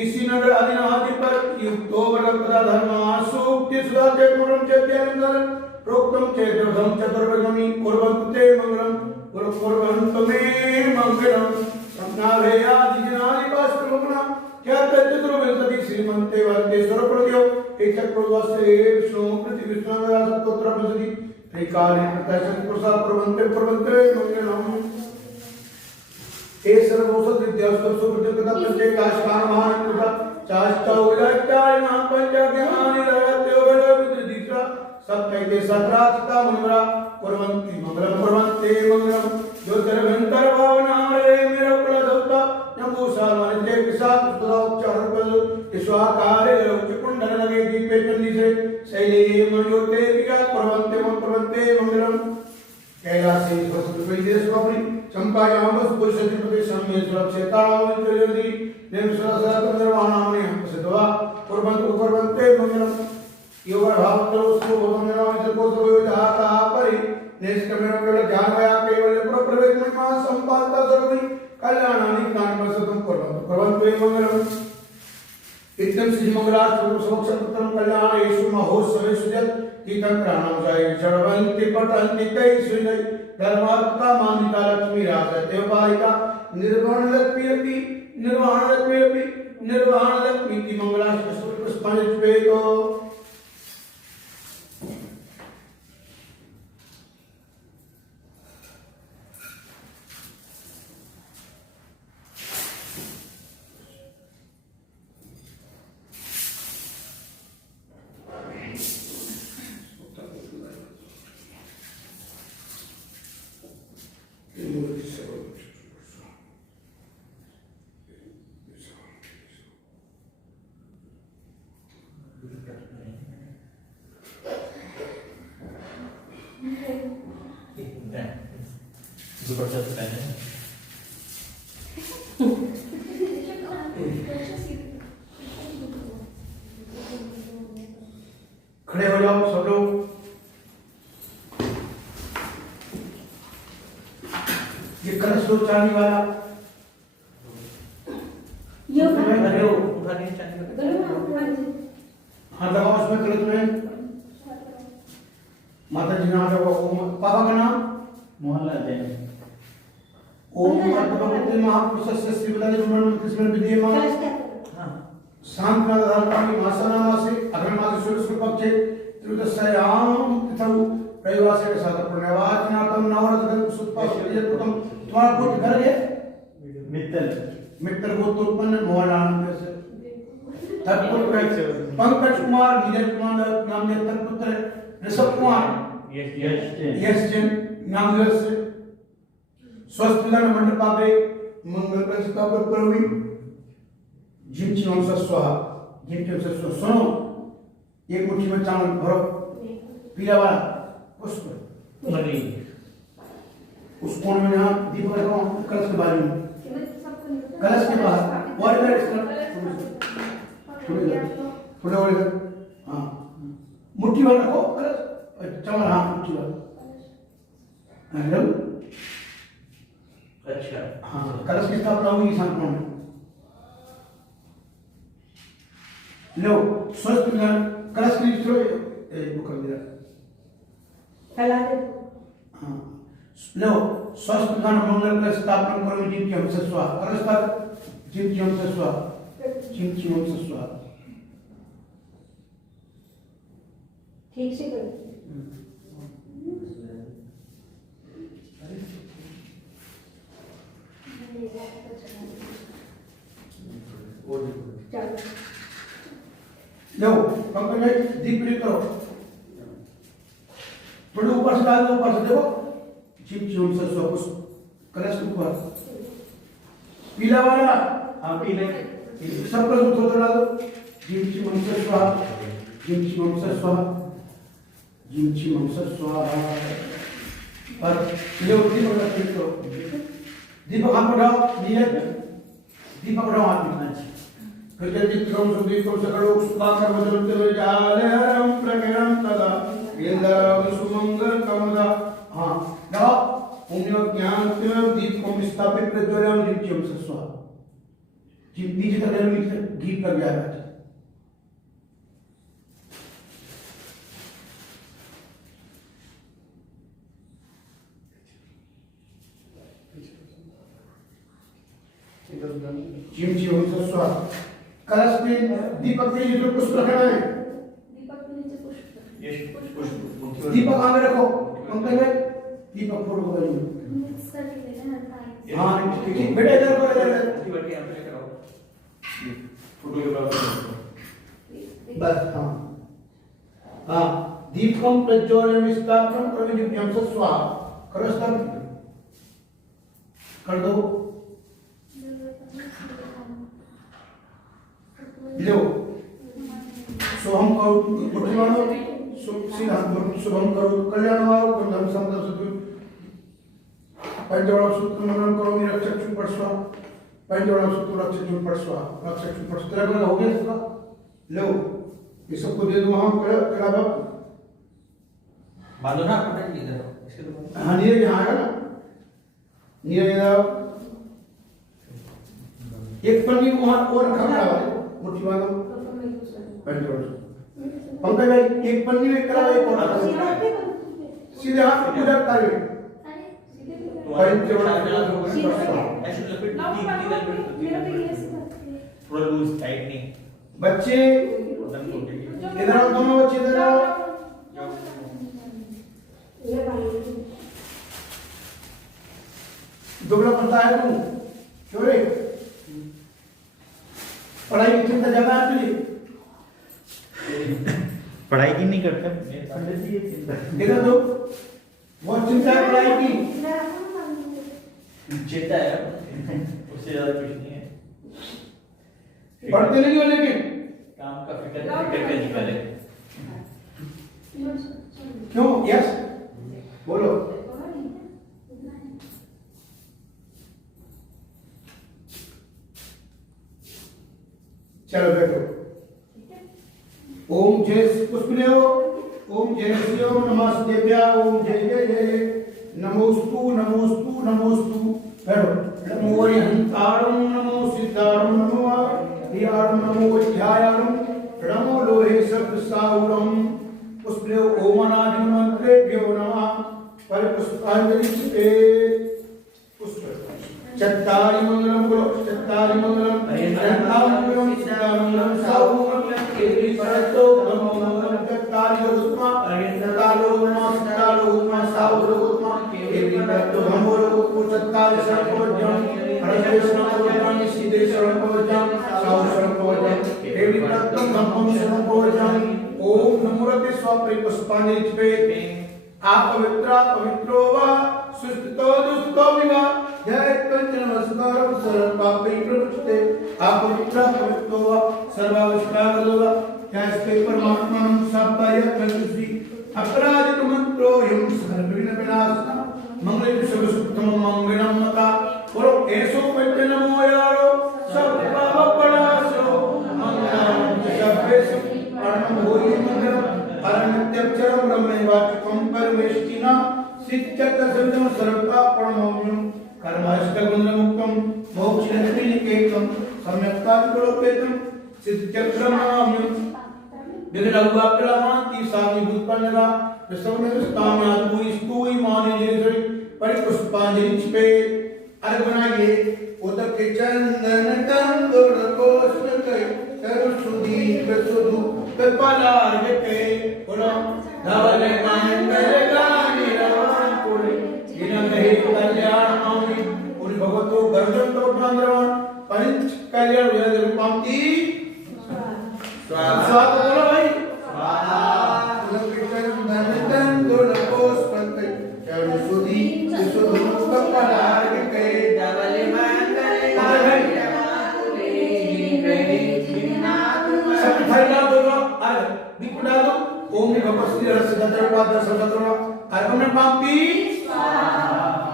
किसी नगर अधिनादि पर युक्तो वरपदा धर्मासूक्ति सुधाचेतुरं चेत्यनंदर प्रोक्तम चेतुर्धम चतुर्वेदमी कुर्वन्ते मंगलम कुर्वन्तु मे मंगलम संज्ञाभेयादिजनादि पास्त्रमुना क्या चतुर्वेदति श्रीमन्ते वरते स्वरप्रत्यो एकचक्रोद्वस्ते विष्णु प्रति विष्णुरासत्तोत्र प्रसति त्रिकाले प्रत्यक्ष पुरुषा प्रवन्ते मंगलम ए सर्वोषध विद्यास्त्र सुप्रतिपदा प्रत्येक आश्रम महान चाष्टा उलटाय नाम पंचज्ञानी रहत्यो विदित्रा सत्कैते सत्राचिता मुनिवरा कुर्वन्ति मंगलम कुर्वन्ते मंगलम ज्योतिर्भयंकर भावनामरे मेरा कुलदत्ता नमोसारवन्ते किसात सुदाउच्चारपद विश्वाकारे उच्चकुंडल लगे दीपे चन्निसे शैले मयोते विगा कुर्वन्ते मंगलम कैलासे स्वस्ति स्वप्नि चंपायामस पुरुषतिपति सम्मे सुरक्षितावंचयति निर्मसरसरतनिर्वाणामि हंसदवा कुर्वन्ते मंगलम योगभावतोस्तु भवमेनावचकोसवयोधाता परि निष्कमेन केवल ध्यानमया केवल प्रवेश महिमा संपादिता सर्वै कल्याणानि ज्ञानमसतं कुर्वन्ते मंगलम इत्यं श्रीमंगलाष्टकं समक्षं कल्याणेषु महोत्सवेषु यत् तीर्थंकराणां जाय चरवन्ति पठन्ति तै श्रीनै धर्मात्मा मानिता लक्ष्मी राजते पालिका निर्वाण लक्ष्मी मंगलाष्टक पुष्पांजलिपेतो खड़े हो जाओ सब लोग। ये कलश दो चांदी वाला हाँ दबाओ उसमें कलश में माता जी नाम दबाओ। पापा का नाम मोहनलाल जैन। ओम भगवते महापुरुषस्य श्रीवदने ब्रह्मणस्मरण विद्येमान शांतनादानी मासनामासे अग्रमासे शुक्लपक्षे त्रिदशयाम तिथौ रविवासे के साथ पुण्यवाचनार्थम नवरत्न सुत्पाश्चर्य प्रथम तुम्हारा पुत्र घर है मित्तर गोत्र उत्पन्न मोहनलाल से तत्पुत्र पंकज कुमार नीरज कुमार नाम ने तत्पुत्र ऋषभ कुमार यश जैन नाम से स्वस्थ मिलन मंडपापे मंगल प्रस्ताव प्रवी जिनकी वंश स्वाहा जिनके वंश स्वाहा। सुनो एक मुट्ठी में चावल भरो पीला वाला पुष्प उस कोण में यहाँ दीपक रखो कलश के बाजू में कलश के पास और थोड़े और इधर हाँ मुट्ठी वाला रखो कलश चावल हाँ मुट्ठी वाला हेलो अच्छा हाँ कलश की स्थापना हुई ईशान कोण में। लो स्वस्थ मिलन कलश की थ्रो बुक कर दिया फैला दे हाँ लो स्वस्थ मिलन मंगल का स्थापना करो जिनकी हमसे स्वा कलश तक जिनकी हमसे स्वा जिनकी हमसे स्वा ठीक से करो। लो पंकज भाई दीप प्रयोग करो थोड़े ऊपर से डाल दो ऊपर से देखो चिप चून से सोपुस कलश ऊपर पीला वाला हाँ पीले सब कलश थोड़ा डाल दो जिम चिम से स्वाहा जिम चिम से स्वाहा जिम चिम से स्वाहा पर ले उठी तो प्रयोग करो दीपक हाथ उठाओ नीले दीपक उठाओ हाथ में कृत्यतिक्रम सुदीपम सकलो सुखाकर वजनते जालहरम प्रकरम तदा इंद्रम सुमंगल कमदा हाँ दवा पुण्य ज्ञान दीप को स्थापित प्रज्वलम जित्यम सस्वा नीचे तक नीचे गीत कर गया है। चिम चिम सस्वा कलश में दीपक के नीचे पुष्प रखना है। दीपक के नीचे पुष्प दीपक आगे रखो पंकज भाई दीपक फोटो को करिए। मिक्स करके देना है हाँ ठीक है बेटा इधर को इधर बैठ के यहाँ पे लेकर आओ फोटो के बराबर बस हाँ हाँ दीपकम प्रज्वलन स्थापनम प्रविद्युम सस्वा करस्तर कर दो लो शुभम करो बुद्धिमानो शुभम करो कल्याणवारो गंधम संदसतु पंचवड़ा सूत्र मनन करो निरक्षक चुपड़स्वा पंचवड़ा सूत्र रक्षक चुपड़स्वा रक्षक चुपड़स्वा तेरा हो गया इसका लो ये सबको दे दो वहां कड़ा बाप बांधो ना अपने इधर इसके तो हाँ नीरज यहाँ आएगा ना नीरज इधर एक पन्नी को वहां और रखा हुआ है मुट्ठी बांधो पंचवड़ा पंकज भाई एक पन्नी में करा एक और रखा सीधे हाथ में पूजा करिए पंचवड़ा ऐसे लपेट थोड़ा लूज टाइट नहीं बच्चे इधर आओ दोनों बच्चे इधर आओ दुबला पड़ता है तू क्यों रे पढ़ाई की चिंता ज्यादा है तुझे पढ़ाई की नहीं करते पंडित जी ये चिंता इधर दो बहुत चिंता है पढ़ाई की चिंता है उससे ज्यादा कुछ नहीं है पढ़ते नहीं हो लेकिन काम का फिक्र करके निकले क्यों यस बोलो चलो बैठो ओम जय पुष्पदेव ओम जय श्री ओम नमस्तेभ्या ओम जय जय जय नमोस्तु नमोस्तु नमोस्तु बैठो नमो हरिहंतारं नमो सिद्धारं नमो धियारं नमो ध्यायारं नमो लोहे सप्तसाहुरं पुष्पदेव ओमनादि मंत्रेभ्यो नमः परिपुष्पांजलि चिते पुष्प चत्तारि मंगलम बोलो चत्तारि मंगलम हरिहंतारं सिद्धारं साहुरं केवि परतो नमो मंगलम चत्तारि लोकमा हरिहंतारो नमस्कारो उत्मा साहुरो उत्मा केवि परतो नमो लोको चत्तारि सर्वोज्जं हरिदेशनं भवतं सिद्धेशनं भवतं साहुशनं भवतं केवि परतो नमो शनं भवतं ओम नमो रते स्वापरि पुष्पांजलि पे आप पवित्रो वा सुस्थितो दुस्तो विवा जय कंचन वसुकारं सर्व पापै प्रमुच्यते आप पवित्रो वा सर्वावस्थागतो वा जय परमात्मनं साप्ताय कंचुसी अपराजित मंत्रो यम सर्वविघ्न विनाशना मंगल सर्वसुखम मंगलम मता बोलो ऐसो पट्टे नमो यारो सब पाप प्रणाशो मंगलम सबेश परम होई मंगलम अरण्यक्षरम ब्रह्मैवाचकं परमेष्टिना सिद्धचक्रसंजम सर्वपापणमोम्यं कर्माष्टगुणमुक्तं मोक्षनिर्विनिकेतं सम्यक्तात्मलोपेतं सिद्धचक्रमाम्यं विघ्नौवाप्यलामान्ति सामिभूतपन्नगा विश्वमेवस्ताम्यात्मोस्तुई मानिजेश्वरी परिपुष्पांजलि पे अर्घ बनाइए उदक के चंदन कंदुर कोष्णकै सरस्वदीप सुधु कपालार्घ पे बोलो धवल मंगल गानि रवान पुरी जिनहि कल्याण मौनि उन भगवतो गर्जन तो भ्रांद्रवान पंच कल्याण वेद रूपांति स्वाहा बोलो भाई स्वाहा उदक के चंदन कंदुर कोष्णकै सरस्वदीप सुधु कपालार्घ पे धवल मंगल गानि हरिनाम बोलो और दीप डालो ओम ने भगवत श्री रस दर्पा दर्शन दर्पा अर्घ में पापी स्वाहा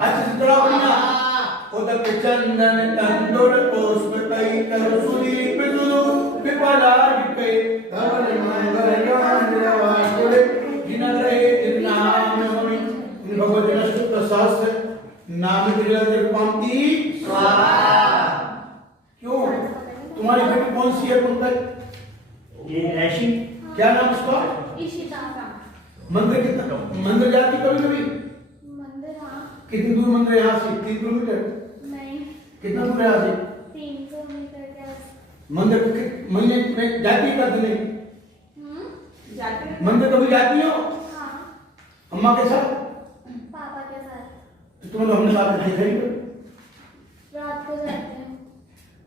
अच्छे से चढ़ाओ अपना उदक चंदन तंदुर पुष्प कई तरु सुदीप सुदु पिपलार्घ पे धवल मंगल गान रवाकुले जिन रहे जिन नाम नमि इन भगवत नष्ट शास्त्र नाम विरल पापी स्वाहा क्यों कौन सी है पंकज? ये ऐसी क्या नाम उसका? इशिता का मंदिर कितना, मंदिर जाती कभी कभी? मंदिर, हाँ। कितनी दूर मंदिर है यहाँ से? 3 किलोमीटर? नहीं, कितना दूर है यहाँ से? 300 मीटर के आस। मंदिर महीने में जाती है करती नहीं? जाते हैं। मंदिर कभी जाती हो हाँ, अम्मा के साथ? पापा के साथ तो तुम्हें तो हमने साथ देखा ही नहीं। रात को जाते हैं।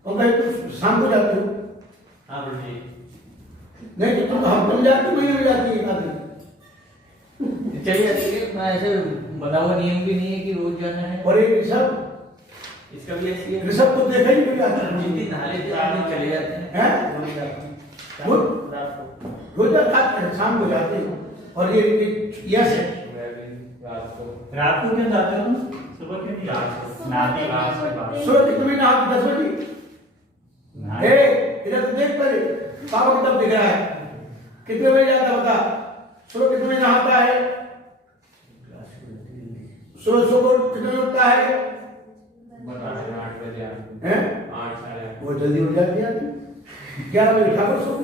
पंकज तुम शाम को जाते हो? हाँ बेटी। नहीं तो तुम हफ्ते में जाती, महीने में जाती है एक आदमी? चलिए चलिए, मैं ऐसे बना हुआ नियम भी नहीं है कि रोज जाना है। और एक ऋषभ, इसका भी ऐसी है। ऋषभ को देखा ही नहीं कभी आता है। जिस दिन नहा लेते हैं उस दिन चले जाते हैं। हैं? वो रोज रात शाम को जाते हैं। और ये यस है। रात को रात को क्यों जाते हो तुम? सुबह क्यों नहीं जाते? नाती रात के बाद। सुबह कितने बजे नहाते? 10 बजे? ना- ए इधर तो देख पहले, पापा कब दिख रहा है? कितने बजे जाता बता? सुबह कितने बजे नहाता है? सुबह सुबह कितने बजे उठता है? बता दे 8 बजे आते हैं? 8 साढ़े 8। वो जल्दी उठ जाती है आदमी। 11 बजे उठा कर सो।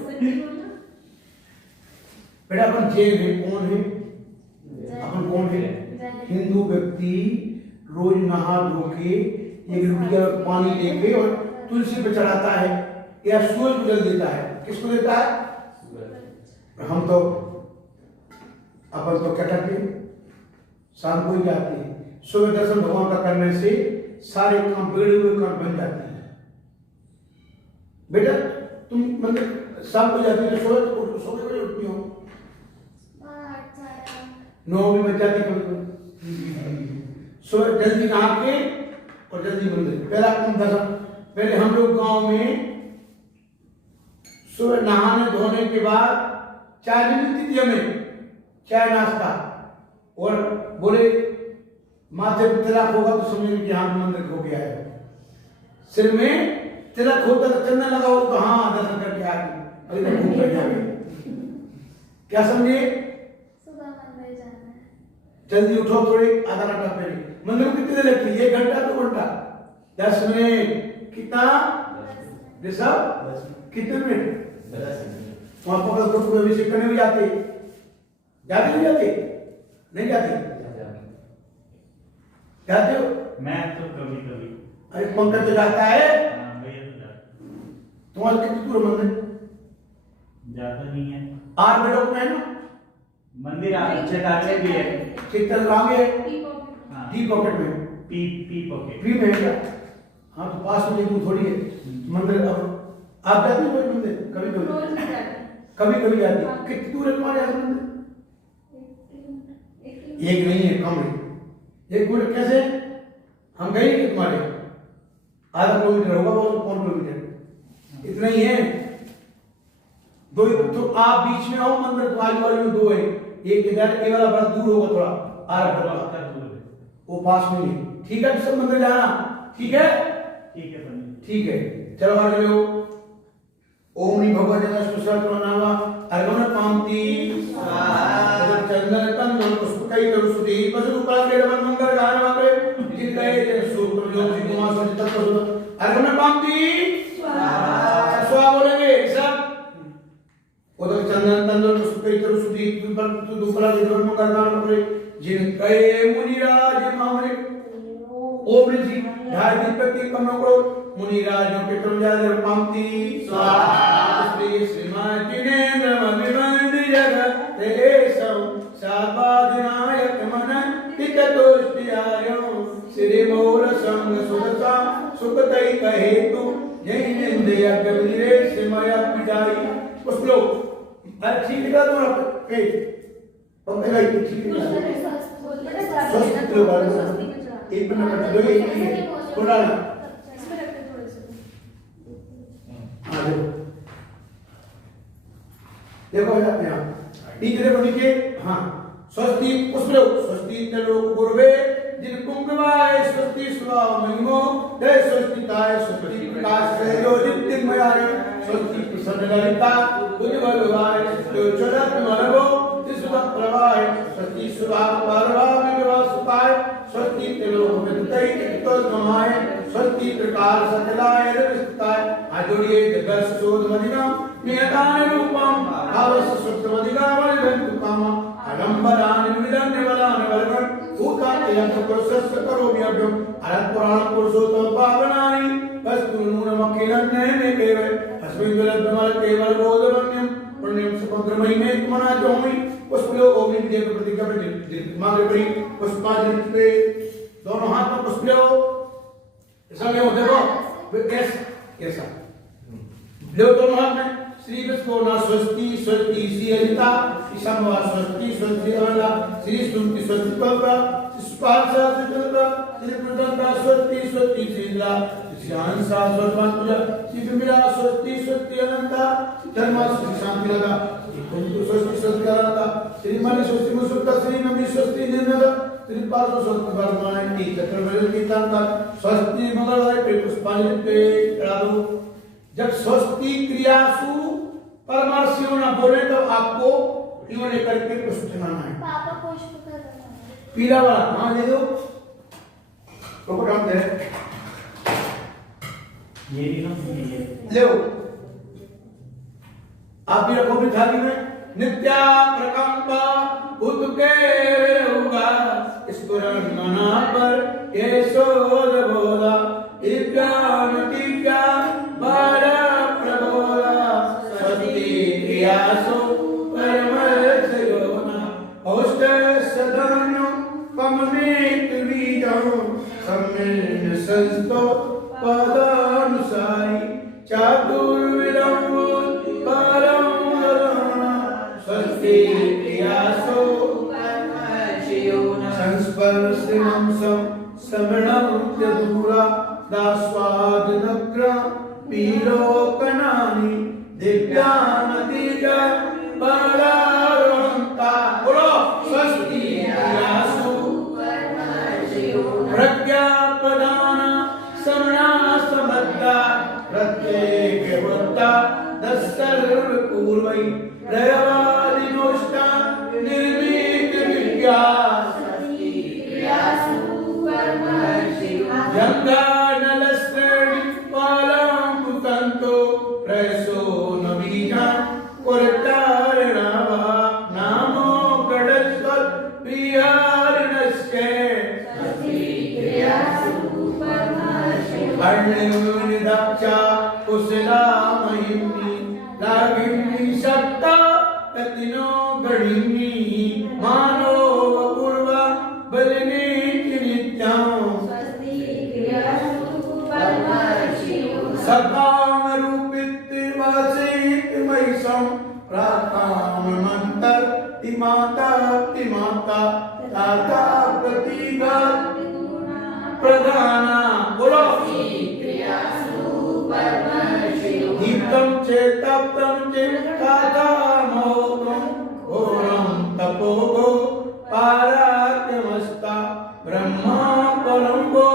बेटा अपन जैन है, कौन है? अपन कौन है? हिंदू व्यक्ति रोज नहा धो के एक लुटिया पानी लेके और तुलसी पे चढ़ाता है या सूरज को जल देता है। किसको देता है? हम तो अपन तो क्या करते हैं? शाम को ही जाते हैं। सुबह दर्शन भगवान का करने से सारे काम बिगड़े हुए काम बन जाते हैं। बेटा तुम मतलब शाम को जाती हो, सुबह बजे उठती हो? 8 साढ़े 8। 9 बजे बज जाती कभी कभी। सुबह जल्दी नहा के और जल्दी मंदिर। पहला काम दर्शन। पहले हम लोग गांव में सुबह नहाने धोने के बाद चाय नहीं मिलती थी हमें, चाय नाश्ता, और बोले माथे पे तिलक होगा तो समझेंगे कि हाँ मंदिर हो गया है। सिर में तिलक होता तो चंदन लगा हो तो हाँ दर्शन करके आ गए, अभी तक घूम कर जाएंगे। क्या समझे? सुबह मंदिर जाना है। जल्दी उठो, थोड़ी आधा घंटा पहले। मंदिर में कितनी देर लगती है? 1 घंटा 2 घंटा? 10 मिनट। कितना? 10 ऋषभ कितने मिनट? 10 मिनट। वहां पर तो अभिषेक करने भी जाते, जाते नहीं जाते? नहीं जाते? जाते हो? मैं तो कभी कभी। अरे पंकज तो जाता है। हाँ, भैया तो जाते। तुम्हारे कितनी दूर है मंदिर? जाता नहीं है। 8 मिनट में है ना? मंदिर अच्छे आगे भी है। कितना लागे है? हाँ, टी पॉकेट में, पी पॉकेट। फ्री में है क्या? हाँ तो पास में दूर थोड़ी है मंदिर। अब आप जाते हो कोई मंदिर? कभी कभी, रोज नहीं जाते। कभी कभी जाते। हाँ। कितनी दूर है तुम्हारे यहाँ से मंदिर? 1 एक नहीं है, कम है। 1 किलोमीटर कैसे? हम गए नहीं तुम्हारे, आधा किलोमीटर होगा, वो 1 किलोमीटर इतना ही है। 2 तो आप बीच में हो, मंदिर तुम्हारी वाली में 2 है, एक इधर, ये वाला बड़ा दूर होगा थोड़ा, आधा किलोमीटर वो पास में ही है। ठीक है सब मंदिर जाना, ठीक है? ठीक है पंडित। ठीक है, चलो आगे लो। ओम नी भगवते नमः अर्गम पांति चंदन तंदन पुष्पकै तरुसुति पशुपा के रमन मंगल गान वाके जितै सूत्र जो कुमार संत तत्व अर्गम पांति स्वाहा बोलेंगे सब। उधर चंदन तंदन पुष्पकै तरुसुति दुपला के रमन मंगल गान वाके जितै मुनिराज मामरे ओम ऋषि ढाई दिन प्रति कमनो करो मुनिराजों के तुमजादर पांति स्वाहा श्री श्रीमान जिनेन्द्र मविमंद जगत तेसौ साबाधनायक मन तिततुष्टियायो श्री मोर संग सुदसा सुखतै कहे तु जय निंदय कबीरे सिमया पिजाई। उस लो ठीक है तुम्हारा पेट पंखे का ठीक है स्वस्थ लो बाल एक मिनट दो एक थोड़ा इसमें रखते थोड़े से। हाँ देखो जाते हैं ठीक है। देखो नीचे हाँ स्वस्ति पुष्पलो स्वस्ति चलो गुरुवे जिन कुंभवाय स्वस्ति स्वभाव महिमो जय स्वस्ति काय स्वस्ति प्रकाश से जो नित्यमयाय स्वस्ति प्रसन्न ललिता उज्ज्वल विवाह जो चलत मनवो तिसुत प्रवाह स्वस्ति स्वभाव परवा विवाह सुताय स्वस्ति तेलो विदतै चित्तो समाय स्वस्ति प्रकार सकलाय रविस्ताय आजोड़िए दर्श शोध मदिना नियतान रूपम आवस सुत्रमदिगा वलिबंतु कामा आलंबरान विविधन निवलान वलगन भूता यंत्र प्रोसेस करो मियभ्यम अरत पुराण पुरुषोत्तम पावनानि वस्तुनून मक्खिलन ने केवल अस्मिन् विलब्धमल केवल बोधवन्यम पुण्यम समग्र महिमे मना जोमि पुष्पलो ओमि विजय प्रतिज्ञा पर मांगे परी पुष्पाजन पे दोनों हाथ में पुष्प लो ऐसा ले देखो कैसा लो दोनों हाथ में श्री विष्णु ना स्वस्ति स्वस्ति श्री अजिता ईशानवा स्वस्ति स्वस्ति अला श्री स्तुति स्वस्ति पवरा स्पार्शा चित्रका श्री प्रदंता स्वस्ति स्वस्ति श्रीला श्यान सा स्वस्ति पूजा श्री बिमला स्वस्ति स्वस्ति अनंता धर्म श्री शांति लगा कुंतु स्वस्ति स्वस्ति अनंता श्री मणि स्वस्ति मुसुक्ता श्री नमी स्वस्ति निर्मला श्री पार्श्व स्वस्ति वर्तमान की चक्रवर्ती की तांता स्वस्ति मंगलवार पे पुष्पांजलि पे चढ़ाओ। जब स्वस्ति क्रियासु परमर्शियों ना बोले तो आपको इन्हों लेकर के पुष्प चढ़ाना है। पापा पुष्प कर रहा है। पीला वाला हाँ दे दो तो काम दे ये भी हम ले आप भी रखो अपनी थाली में नित्या प्रकंपा उदके होगा स्पुरन मना पर ये सोद बोला इज्ञानति का बारा प्रबोला स्वस्ति क्रियासु परमर्शयोना औष्ट सदान्यो पमनेत वीजो सम्मिलन संस्तो पदानुसारी चातुर्विदं परम स्वस्ति क्रियासु संस्पर्शनं समणं यदूरा दास्वादनग्र पीलोकनानि दिव्यानतिग बलारंता बोलो स्वस्ति क्रियासु प्रज्ञापदान समणा समद्दा प्रत्येक वृत्ता दस्सर्व पूर्वै प्रयवादिनोष्टा निर्मित विद्या जंगानलस्त्रणी पालम पुतंतो प्रसो नवीजा पुरतारणावा नामो गडस्वत प्रियारणस्के अर्णिदाक्षा कुशला महिनी लागिनी सत्ता कतिनो गणिनी मानो पूर्वा बलिनी सकाम रूपित वासित महिषं प्राकाम मंतर तिमाता तिमाता ताता प्रतिगा प्रधाना बोलो दीप्तम चेतप्तम चित्ताता मोहम घोरम तपोगो पारात्यमस्ता ब्रह्मा परमो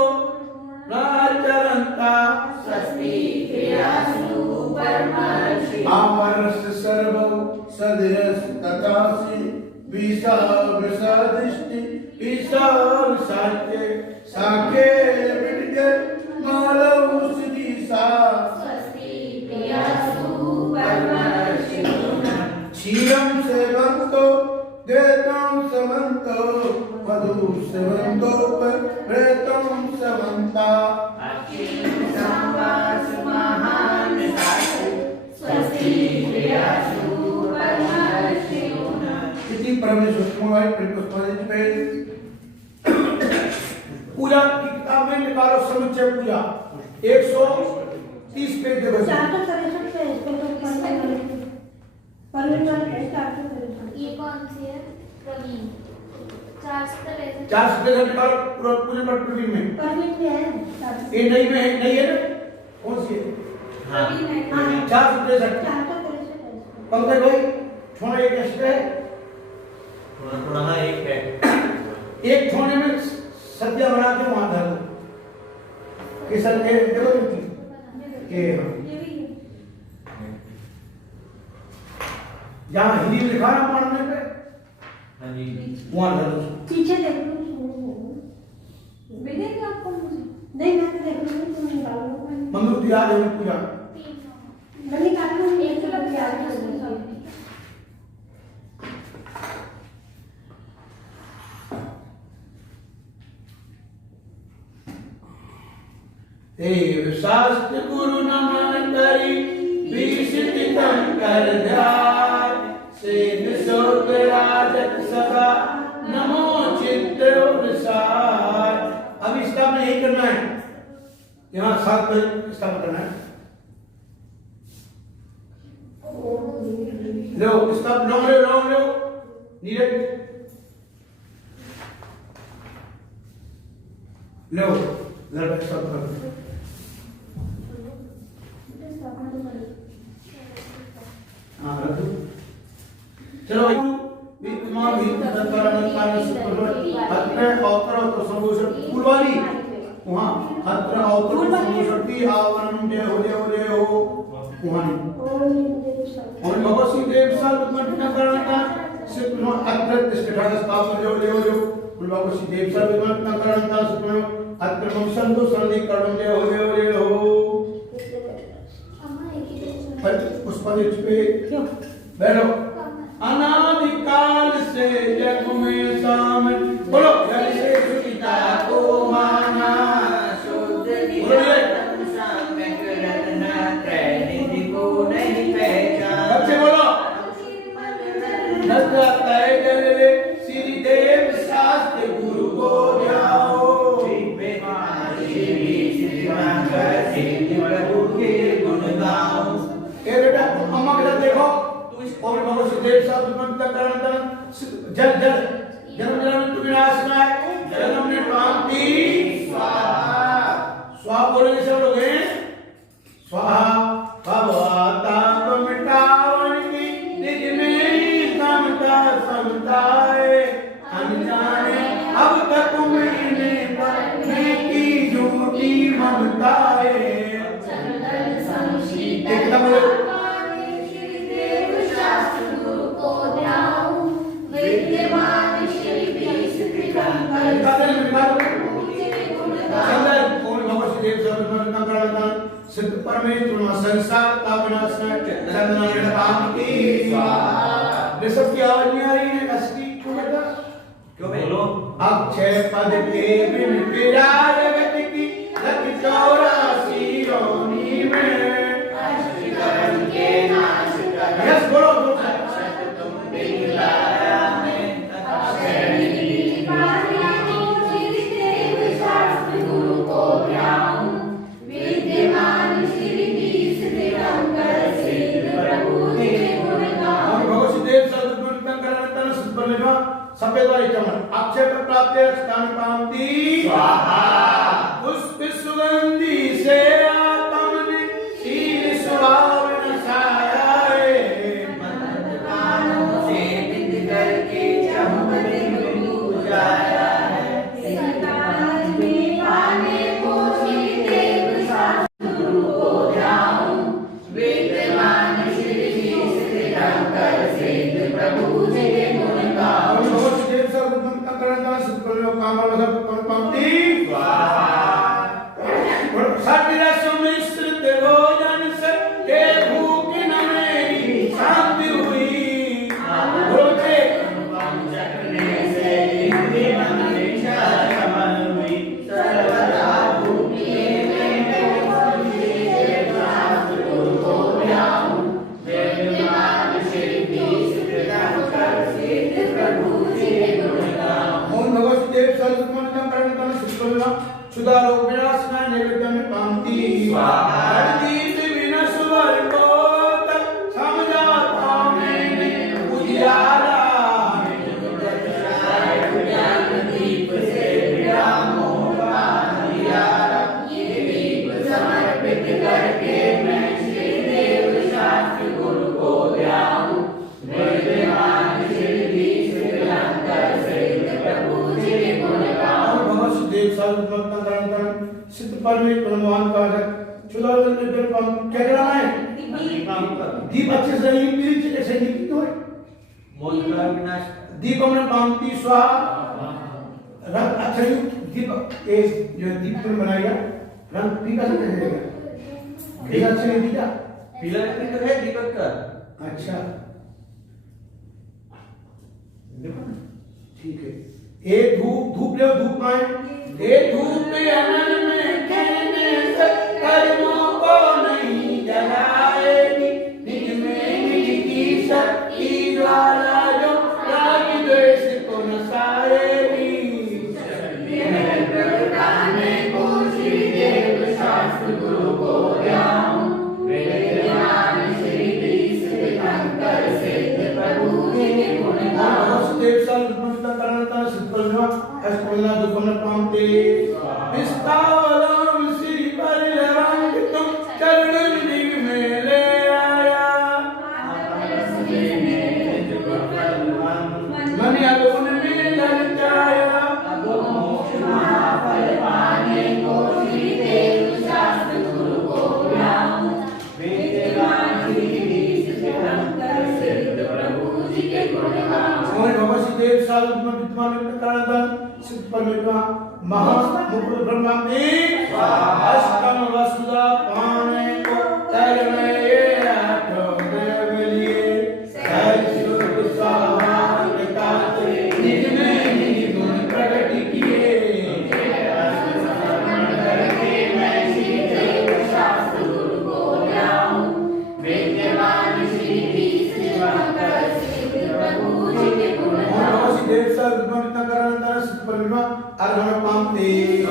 नाचरंता आवर्ष सर्व सदयस तथासि विसा विसादिष्टि विसा विसाच्य साके विद्य मालव सिदिसा क्षीरम सेवंतो देतं समंतो मधु सेवंतो प्रेतं समंता परमेश्वर पूजा की किताब में निकालो समुच्चय पूजा 130 पेज देखो ये कौन सी है? प्रवीण 463 463 निकालो पूरा पूरे पर प्रवीण में ये नहीं है ना कौन सी है? हाँ 463 पंकज भाई थोड़ा एक एक्स्ट्रा है पुनः एक है एक थोड़े में सद्या बना के वहां धर दो केसर के देखो ये जहां हिंदी में लिखा है पढ़ने पे हाँ जी वहां धर दो पीछे देखो मिलेगा आपको मुझे नहीं मैं तो देख रही हूँ तुम निकालो मंगल याद है पूजा तीन देव शास्त्र गुरु नमन करी विष्टितम कर ध्याय सेन सोत राजत सदा नमो चित्त विसार। अब इसका में यही करना है, यहाँ 7 बजे स्थापना करना है। लो इसका लॉन्ग लो नीरज लो लड़का स्टॉप कर। हाँ रख दो। चलो विद्यमान विद्युतकरण अत्र अवतर संभूषण फूलवाली वहाँ अत्र अवतर संभूषण आवरण जय हो वहाँ और भगवत श्री देव सर्वमंत्रण करना सिद्धनो अत्र तिष्ठा स्थापन जो और भगवत श्री देव सर्वमंत्रण करना सिद्धनो अत्र हम संतो संधि करण जय हो। पुष्प पे क्यों बैठो। अनादिकाल से जग में शामिल बोलो जल से सुचिता को माना शुद्ध निरंतर शामिल रत्न त्रैनिधि को नहीं पहचाना। बच्चे बोलो नद्या तय जल श्री देव शास्त्र गुरु को जाओ प्रभु के गुण गाओ। बेटा अम्मा के साथ देखो और भगवत श्री देव सर्वमंत्रण करना जल जल जन्म जन्म तु विनाशनाय जन्म ने क्रांति स्वाहा स्वाहा बोलेंगे सब लोग हैं स्वाहा भगवता मिटावन की निज में समता समताए अनजाने अब तक मैंने बरने की झूठी ममताए। एकदम सिद्ध परमेश्वर संसार का विनाशनाय चंद्रनारायण राम की स्वाहा। ये सब की आवाज नहीं आ रही है असली क्यों बेटा क्यों बोलो। अक्षय पद के बिन विराज गति की लख 84 योनि में अष्टकरण के नाश कर यस बोलो अक्षत तुम दिलाया है अक्षय निधि पाया श्री देव शास्त्र गुरु को ध्यान विद्यमान श्री बीस दिगंबर सिद्ध प्रभु के गुण गाओ। भगवत श्री देव सर्वमंत्रण करना सुब्रह्मण्य सफेद वाली चमन अक्षय प्राप्त स्थान पांति स्वाहा। पुष्प सुगंधि से आत्मनि शील सुहावन छाया मंद कानों से बिंद करके चमकते बिंदु जाया है संतान में पाने को श्री देव शास्त्र गुरु को ध्यान विद्यमान श्री बीस दिगंबर सिद्ध प्रभु के गुण गाओ। सुधारो विनाशना नैवेद्यम पांति स्वाहा। दीप बिना सुवर को समझाता मैंने उजियारा दीप से विरामो पानियारा ये दीप समर्पित करके मैं श्री देव शास्त्र गुरु को ध्यान विद्यमान श्री बीस दिगंबर सिद्ध प्रभु के गुण गाओ। भगवत देव सर्वमंत्रण सिद्ध परमेश्वर भगवान का चुनाव में फिर क्या कराना है दीप अच्छे से नहीं पीछे ऐसे नहीं तो है मोद का विनाश दीप हमने पांति स्वाहा रंग अच्छा दीप एक जो दीप पर बनाया रंग पीला से रहेगा पीला अच्छे नहीं दिखा पीला रंग तो है दीपक का अच्छा ठीक है एक धूप धूप ले धूप आए एक धूप में अनन में कहने से कर्मों को नहीं जलाएगी, निज में निज की शक्ति ज्वाला जो राग द्वेष को नसाएगी। शास्त्र गुरु को ध्याऊं, वेद ज्ञान श्री बीस तीर्थंकर सिद्ध प्रभु जी के गुण गाऊं। वासुदेव सर्वमस्त करणता सिद्धल्वा अस्पन्ना दुपन्न पामते विस्तावलम श्री परिलवंग तुम चरण निज में ले आया। मन अगुण में ललचाया, मोक्ष महाफल पाने को श्री देव शास्त्र गुरु को ध्याऊं, वेद ज्ञान श्री बीस तीर्थंकर सिद्ध प्रभु जी के गुण गाऊं। और वासुदेव सर्वमस्त विद्वान करणता सिद्ध परमेश्वर महामुकुट ब्रह्मा में अष्टम वसुधा पाने को तर में ये आठों देव लिए सैसुर स्वाभाविक काते निज में निज गुण प्रकट किए। करके मैं श्री देव शास्त्र गुरु को ध्याऊं, वेद ज्ञान श्री बीस तीर्थंकर सिद्ध प्रभु जी के गुण और गाऊं। वासुदेव सर्वमस्त करणता सिद्ध परमेश्वर अर्घन पामते देव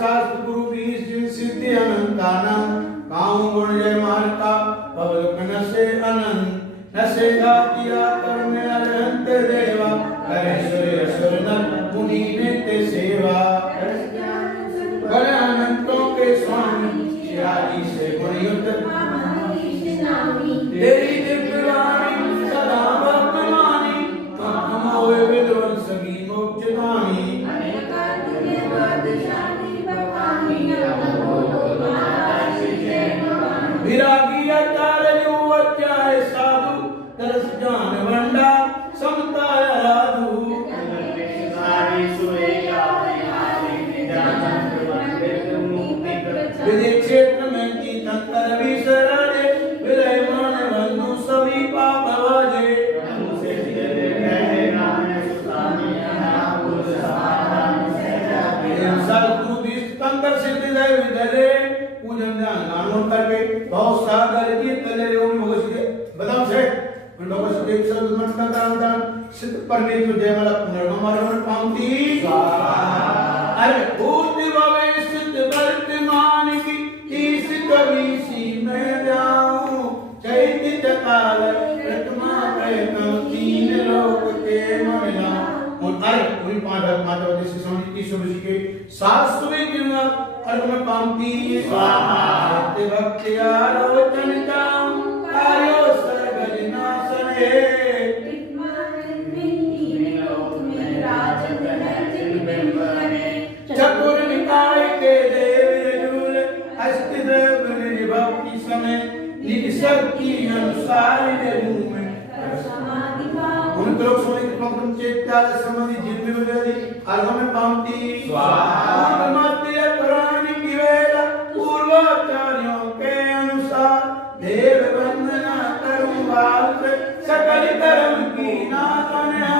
शास्त्र गुरु बीस जिन सिद्धि अनंतानंद गाँव गुण जय मानता पवलक नसे अनंत नसे गातिया करने अनंत देवा करे सुर असुर नर मुनि नित्य सेवा। बड़े अनंतों के स्वामी शिवाजी से गुणयुक्त तेरी दिव्य वाणी सदा वर्तमानी तुम होए विध्वंसगी मोक्षदानी। विरागी आचार्य जो अत्याय साधु तरस जान वंडा समताय राधु। विधि क्षेत्र में की तंत्र विसराजे विलय मन बंधु सभी पाप वाजे। सदगुरु बीस तंत्र सिद्ध देव विदले पूजन ध्यान गानों करके बहुत सागर की तले लोग भगवती बताओ से भगवती सर्वमत का दान सिद्ध परमेश्वर जयमाला पुनर्मरण पामती अरे भूत भविष्य वर्तमान की तीस कवि सी मैं जाऊं चैत्य चकाल प्रथमा प्रयत्न तीन लोक के महिला और अरे पूरी पांच जैसे समझ की सुबह के सात सुबह दिन अर्घ में पामती स्वाहा सत्य भक्ति आलोचन काम कार्यो सर्गज नासने। चतुर निकाय के देव यजुर अस्तिदेव भक्ति समय निज शक्ति अनुसार रूप में उन लोग सोने के पंक्तम चेत्याल संबंधी जितने भी वेदी अर्घ में पामती स्वाहा मध्य पुराणी की वेला पूर्वाचार्यों के अनुसार देव वंदना करूं बात सकल कर्म की नासन्या।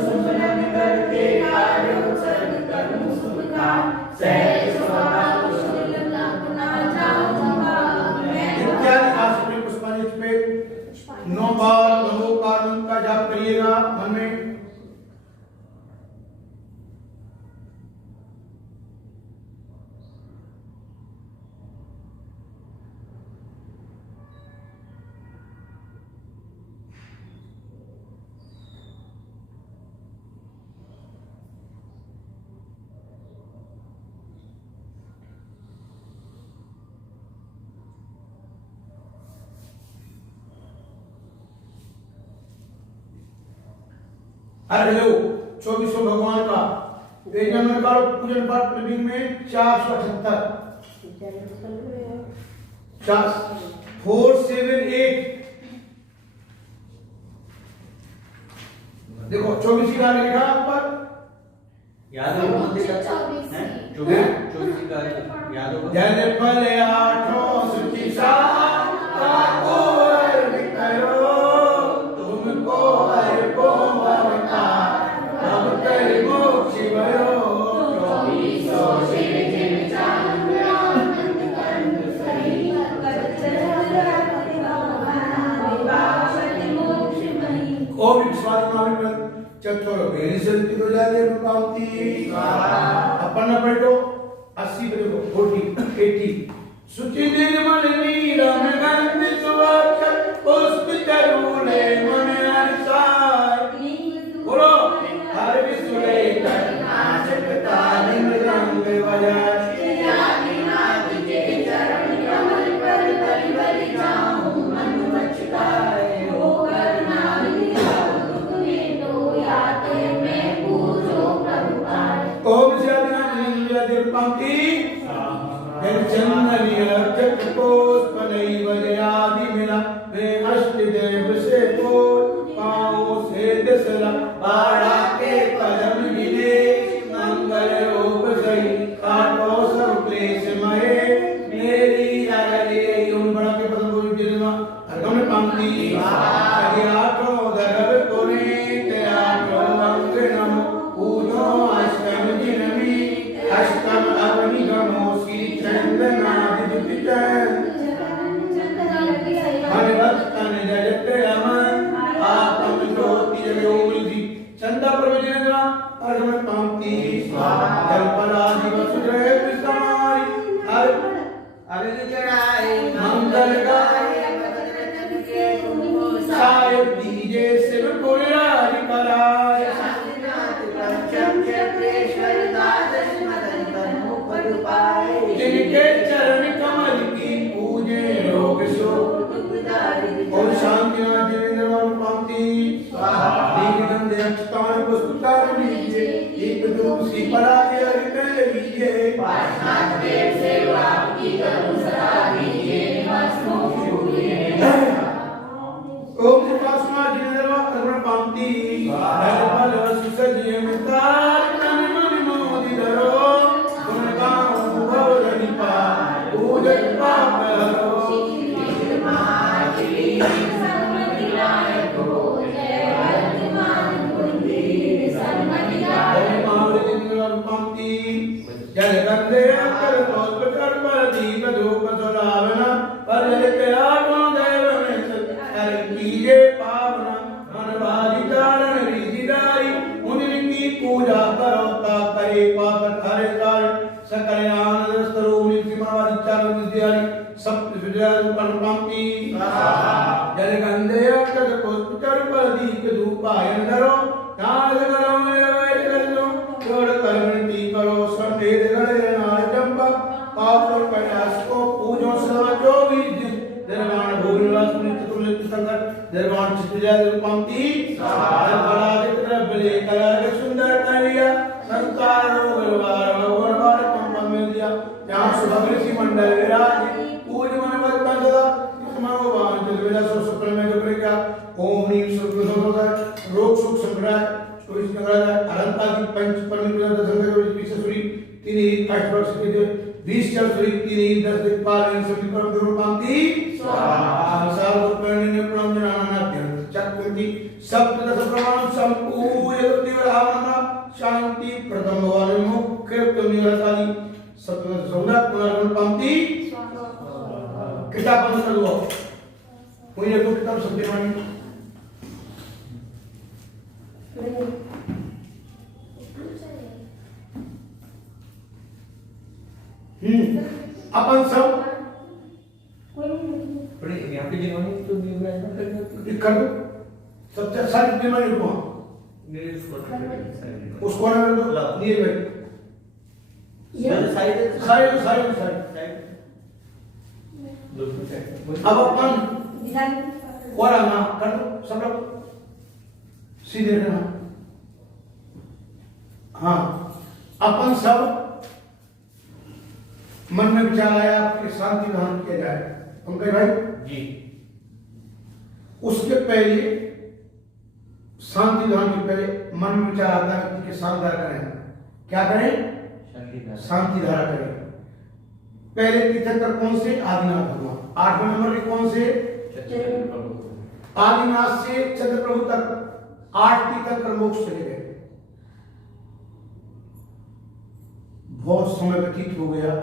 सुमरन करके कार्य उत्सर्ग करूं शुभ काम, सहज स्वभाव शुभ लग्न जाऊं इत्यादि शास्त्रीय पुष्पांजलि पे 9 बार नमोकार का जाप करिएगा मन में। अरे लो 2400 भगवान का एक नंबर का पूजन पाठ प्रवीण में 478 478 देखो 24 का लिखा ऊपर याद है कौन सी कक्षा है 24 का याद होगा जल फल आठों सुचि साता को अर्घ करो तुमको अर्पो भवता तब कर मोक्ष भयो 2400 शिव जिन चांद चतुर बेरी संति तो जाले पांति अपन न पढ़ो 80 पे देखो 40 80 सुचि निर्मल नीरम गंध सुवाच पुष्पितरुले मन हर्षाय बोलो हर विसुले नाचक ताल मृदंग बजाय ओम शांति पंक्ति चंदनीय चक्रोस पनई वजयादि मिला वे अष्ट देव से बोल पाओ से दसरा बाड़ा के पदम मिले मंगल रूप सही काटो सब क्लेश महे मेरी आगे उन बड़ा के पदम को जिलवा अगम पंक्ति हरियाठो दरब कोने तेरा प्रभु नमो पूजो अष्टम जिनमी अष्टम अवनि गमो श्री चंदनादि पितन मनवत्तन जगत अमन आत्म ज्योति जगोमिति चंदा प्रवचनगा अगम पंक्ति कल्पनादि वसुधरे विस्तारी अरग चढ़ाए मंगल गाय साय दीजे शिव पुरारी कराय जिनके चरण कमल की पूजे रोग शो और शांति पंक्ति दीर्घनंद अक्षतान पुष्पकार लीजिए एक दूसरी परागे अर्घ लीजिए ओम सुपासना जिनेन्द्र अर्पण पंक्ति निर्मल सुसज्य मितार तन मन मोदि धरो गुणगान भव निपा पूजन पाप हरो जल गंधे कर तोप कर पर दीप धूप सुरावना पर प्यार कीजे पावना मनवादी कारण रिजिदारी उनकी पूजा करो ता करे पाप हरे जाय सकल आनंद स्वरूप मनवादी चारण विद्यारी सब विद्यारी पंक्ति जल गंधे अक्षत पुष्प चर पर दीप धूपायन धरो नाद करो मेरा वैठ कर लो जोड़ कर विनती करो संवेद गणे नाल चंपा पाप और प्रयास को पूजो सदा 24 दिन निर्वाण भूनिवास नित्य तुल्य संकट निर्वाण चित्तजय पंक्ति बलादित द्रव्य कलर सुंदर करिया संसार रोगवार भगवान कंपन में दिया जहाँ सुभगृषि मंडल विराज पूज मन भक्ता सदा इसमरो वांछित विला सो सुकल में जो क्या ओम ह्रीं सुख रोग सुख संग्रह चोरीस नगराजा अनंता की पंच परमित संग्रह जो पीछे सुरी तीन ही काष्ठ वर्ष के जो 20 चल सुरी तीन ही 10 दिक्पाल इन सभी पर गुरु पंक्ति स्वाहा ने प्रणाम जनानाद्यं चक्कुंती सप्त दश प्रमाण संपूर्ण दिव्यहावना शांति प्रथम भवानी मुख्य निरताली सप्त दश सौदा पुनर्गुण पंक्ति किताब बंद कर दो कोई एक किताब सत्यवाणी अपन सब बड़े यहाँ पे जिन्होंने तो नहीं कर दो सबसे सारी बीमारी को उसको ना कर दो नीर भाई साइड अब अपन और आना कर दो सब लोग सीधे रहना हाँ अपन सब मन में विचार आया कि शांति धारण किया जाए पंकज भाई जी उसके पहले शांति धारण के पहले मन में विचार आता है कि शांति धारा करें क्या करें शांति धारा करें पहले तीर्थंकर कौन से आदिनाथ भगवान 8वें नंबर के कौन से आदिनाथ से चंद्र प्रभु तक 8 तीर्थंकर मोक्ष चले गए बहुत समय व्यतीत हो गया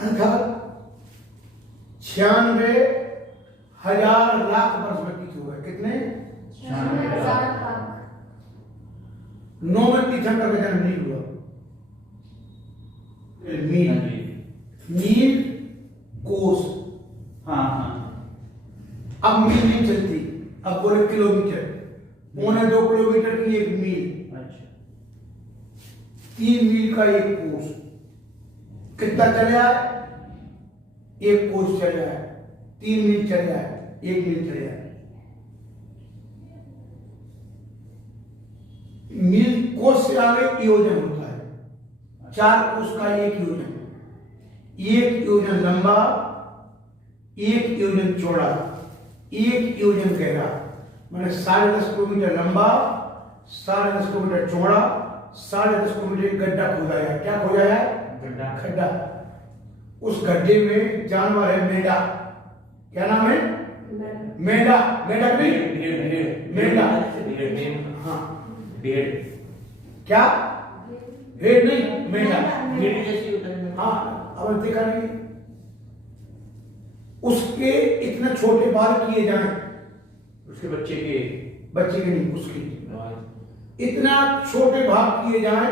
अर्थात 96,000 लाख वर्ष व्यतीत हो गए कितने 60,000 पाक। 9 में तीर्थंकर का जन्म नहीं हुआ। मील मील कोस। हाँ हाँ अब मील नहीं चलती, अब बोले किलोमीटर। 1.25 किलोमीटर की 1 मील, अच्छा 3 मील का 1 कोस। कितना चला? 1 कोस चला है, 3 मील चला है, 1 मील चला है। मील कोस से आगे योजन होता है। 4 कोस का 1 योजन, 1 योजन लंबा, 1 योजन चौड़ा, 1 योजन गहरा। मैंने 10.5 किलोमीटर लंबा, 10.5 किलोमीटर चौड़ा, 10.5 किलोमीटर गड्ढा खोदाया। क्या खोदाया? खड्डा। उस गड्ढे में जानवर है मेढा। क्या नाम है? मेढा। मेढा भी मेढा। हाँ क्या? भेड़ नहीं, मेढा। हाँ अब देखा नहीं। उसके इतने छोटे बाल किए जाएं, उसके बच्चे के नहीं, उसके इतना छोटे भाग किए जाएं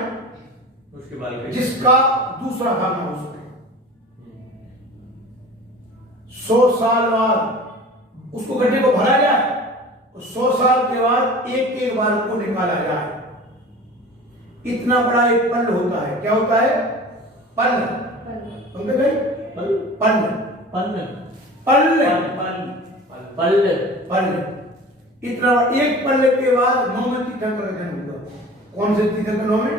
उसके बाल के जिसका दूसरा भाग ना हो सके। 100 साल बाद उसको गड्ढे को भरा जाए, 100 साल के बाद एक बार को निकाला जाए। इतना बड़ा एक पल होता है। क्या होता है? पल। समझे भाई? पल पल पल पल पल। इतना एक पल के बाद 9 में तीर्थंकर का जन्म हुआ। कौन से तीर्थंकर? 9 में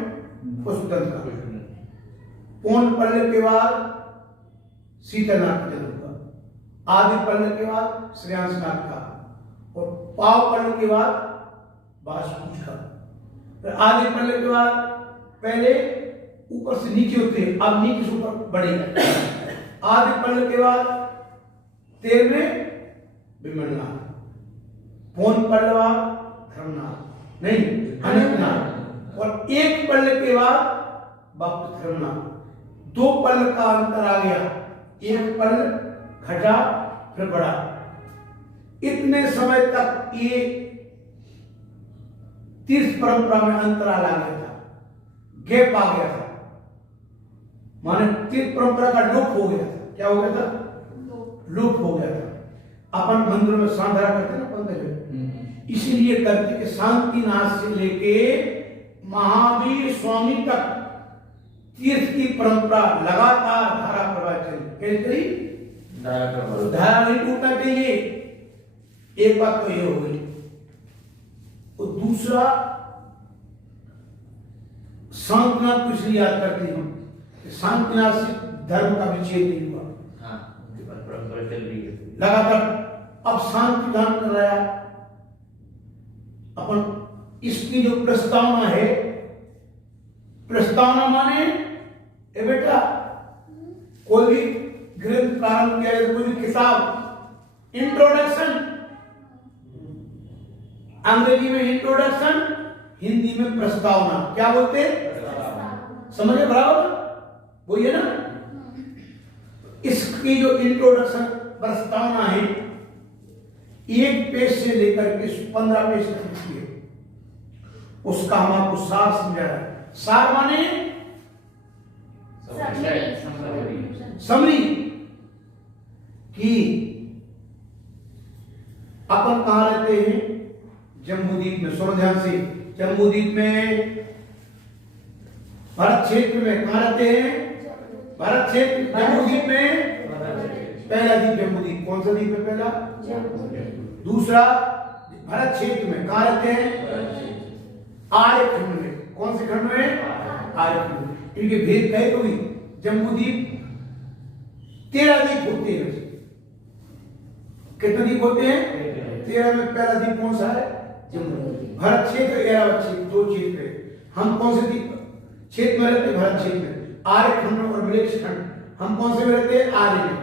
वसुतंत्र का। पौन पल के बाद सीतानाथ का जन्म हुआ। आदि पल के बाद श्रेयांसनाथ का, और पाव पल के बाद बासपूज का। फिर आदि पल के बाद पहले ऊपर से नीचे होते, अब नीचे से ऊपर बढ़ेगा। आदि पल के बाद 13वें विमलनाथ, पौन पल्लवा धर्मनाथ नहीं अनंतनाथ, और 1 पल के बाद भक्त धर्मनाथ। 2 पल का अंतर आ गया, 1 पल घटा फिर बढ़ा। इतने समय तक ये तीर्थ परंपरा में अंतराल आ गया था, गैप आ गया था, माने तीर्थ परंपरा का लोप हो गया था। क्या हो गया था? लोप हो गया था। अपन मंदिरों में सांधरा करते ना 15 दिन, इसीलिए करते कि शांतिनाथ से लेके महावीर स्वामी तक तीर्थ की परंपरा लगातार धारा प्रवाह चली। कैसे? धारा नहीं टूटना चाहिए। एक बात तो ये हो गई। और दूसरा, शांतिनाथ को इसलिए याद करते हैं कि शांतिनाथ से धर्म का विच्छेद नहीं हुआ। परंपरा चल रही है लगातार। अब शांति धाम कर रहा है अपन। इसकी जो प्रस्तावना है, प्रस्तावना माने ए बेटा, कोई भी ग्रंथ प्रारंभ किया जाए, कोई भी किताब, इंट्रोडक्शन, अंग्रेजी में इंट्रोडक्शन, हिंदी में प्रस्तावना। क्या बोलते हैं? समझे? बराबर वो ये ना। इसकी जो इंट्रोडक्शन प्रस्तावना है, 1 पेज से लेकर के 15 पेज तक की है। उसका हम आपको सार समझा रहे हैं। सार माने समरी कि अपन कहां रहते हैं? जम्बूद्वीप में। सुनो ध्यान से। जम्बूद्वीप में, भारत क्षेत्र में कहां रहते हैं? भारत क्षेत्र। जम्बूद्वीप में पहला द्वीप जम्बूद्वीप। कौन सा द्वीप है पहला? दूसरा भारत क्षेत्र में कहां रहते हैं? आर्यखंड में। कौन से खंड में? आर्यखंड। इनके भेद कहे तो भी जम्बूद्वीप 13 द्वीप होते हैं। कितने द्वीप होते हैं? 13 में पहला द्वीप कौन सा है? जम्बूद्वीप। भारत क्षेत्र, ऐरावत क्षेत्र, 2 क्षेत्र है। हम कौन से द्वीप क्षेत्र में रहते हैं? भारत क्षेत्र में। आर्यखंड और मलेच्छ खंड, हम कौन से में रहते हैं? आर्य में।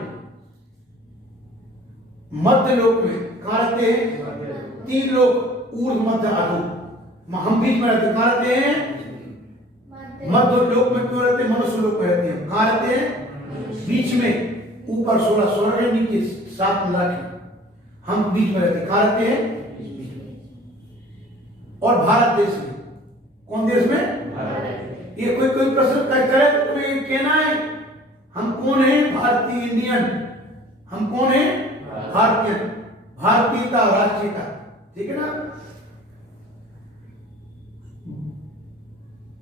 मध्य लोक में कहां रहते हैं? 3 लोक, ऊर्ध्व मध्य अधो। हम बीच में रहते हैं। कहां रहते हैं? मध्य लोक में क्यों रहते हैं? मनुष्य लोक में रहते हैं। कहां रहते हैं? बीच में। ऊपर 16 नीचे 7 मिला के हम बीच में रहते हैं। कहां रहते हैं? और भारत देश में। कौन देश में? ये कोई प्रश्न करे तो तुम्हें ये कहना है हम कौन है? भारतीय, इंडियन। हम कौन है? भारतीय। भारतीयता, राष्ट्रीयता, ठीक है ना।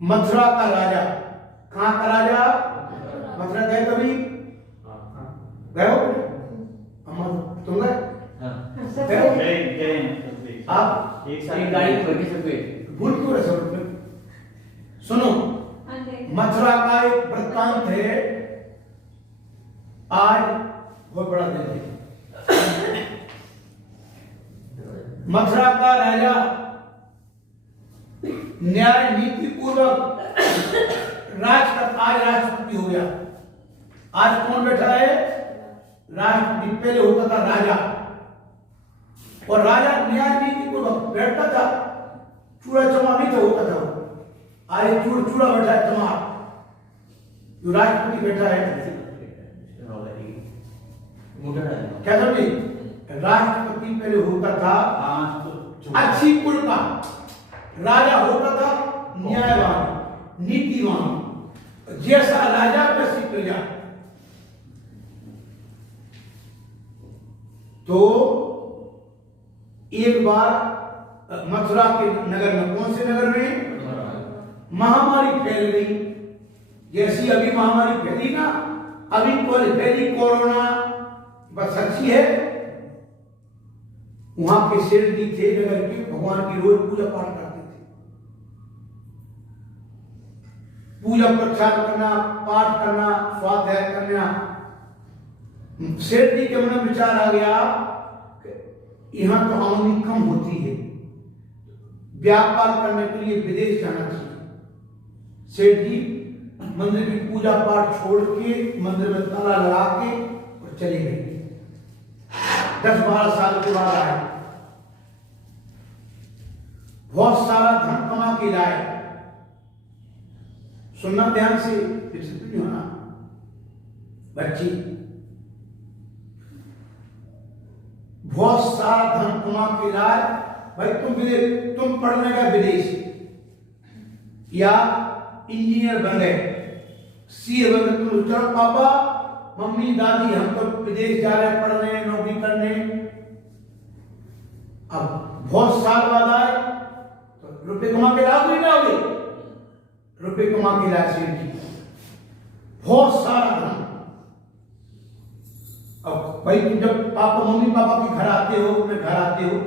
मथुरा का राजा, कहां का राजा? मथुरा गए कभी? गए हो? तुम गए? आप एक एक गाड़ी में बैठे सब गए। भूल क्यों रहे सब? सुनो, मथुरा का एक वृत्तांत है। आज बहुत बड़ा दिन है। मथुरा का राजा न्याय नीति पूर्वक आज राष्ट्रपति हो गया। आज कौन बैठा है? राष्ट्रपति। पहले होता था राजा, और राजा न्याय नीति पूर्वक बैठता था। चूड़ा चमा नहीं था, होता था। आज चूड़ा बैठा है, चमा जो राष्ट्रपति बैठा है। क्या समझे? राष्ट्रपति पहले होता था अच्छी कुल का, राजा होता था न्यायवान, नीतिवान। जैसा राजा वैसी प्रजा। तो एक बार मथुरा के नगर में, कौन से नगर में? महामारी फैल गई। जैसी अभी महामारी फैली ना, अभी फैली कोरोना, बस अच्छी है। वहां के सेठ जी थे नगर के, भगवान की रोज पूजा पाठ करते थे। पूजा प्रचार करना, पाठ करना, स्वाध्याय करना। सेठ जी के मन में विचार आ गया, यहां तो आमदनी कम होती है, व्यापार करने के लिए विदेश जाना चाहिए। सेठ जी मंदिर की पूजा पाठ छोड़ के मंदिर में ताला लगा के और चले गए। 10-12 साल के बाद आए, बहुत सारा धन कमा के लाए। सुनना ध्यान से, नहीं होना बच्ची। बहुत सारा धन कमा के लाए। भाई तुम पढ़ने का विदेश, या इंजीनियर बन गए, सीए बन गए। तुम चलो पापा, मम्मी, दादी, हम तो विदेश जा रहे हैं पढ़ने, नौकरी करने। अब बहुत साल बाद आए तो रुपए कमा के लाओगे नहीं लाओगे? रुपए कमा के लाए सेठ जी, बहुत सारा धन। अब भाई तुम जब पापा मम्मी पापा के घर आते हो, अपने घर आते हो,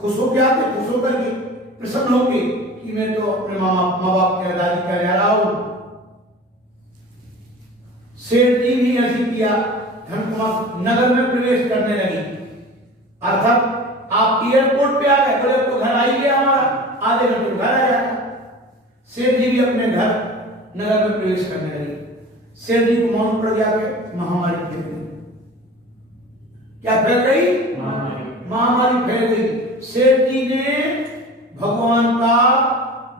खुश होके आते, खुश होकर के, प्रसन्न होके कि मैं तो अपने माँ बाप के, दादी का जा रहा हूं। सेठ जी भी ऐसी किया, धन कमा नगर में प्रवेश करने लगी। अर्थात आप एयरपोर्ट पे आ गए, बोले तो घर आई गया हमारा, आधे घंटे घर आ जाएगा। सेठ जी भी अपने घर नगर में प्रवेश करने लगी। सेठ जी को मालूम पड़ गया कि महामारी फैल गई। क्या फैल गई? महामारी फैल गई। सेठ जी ने भगवान का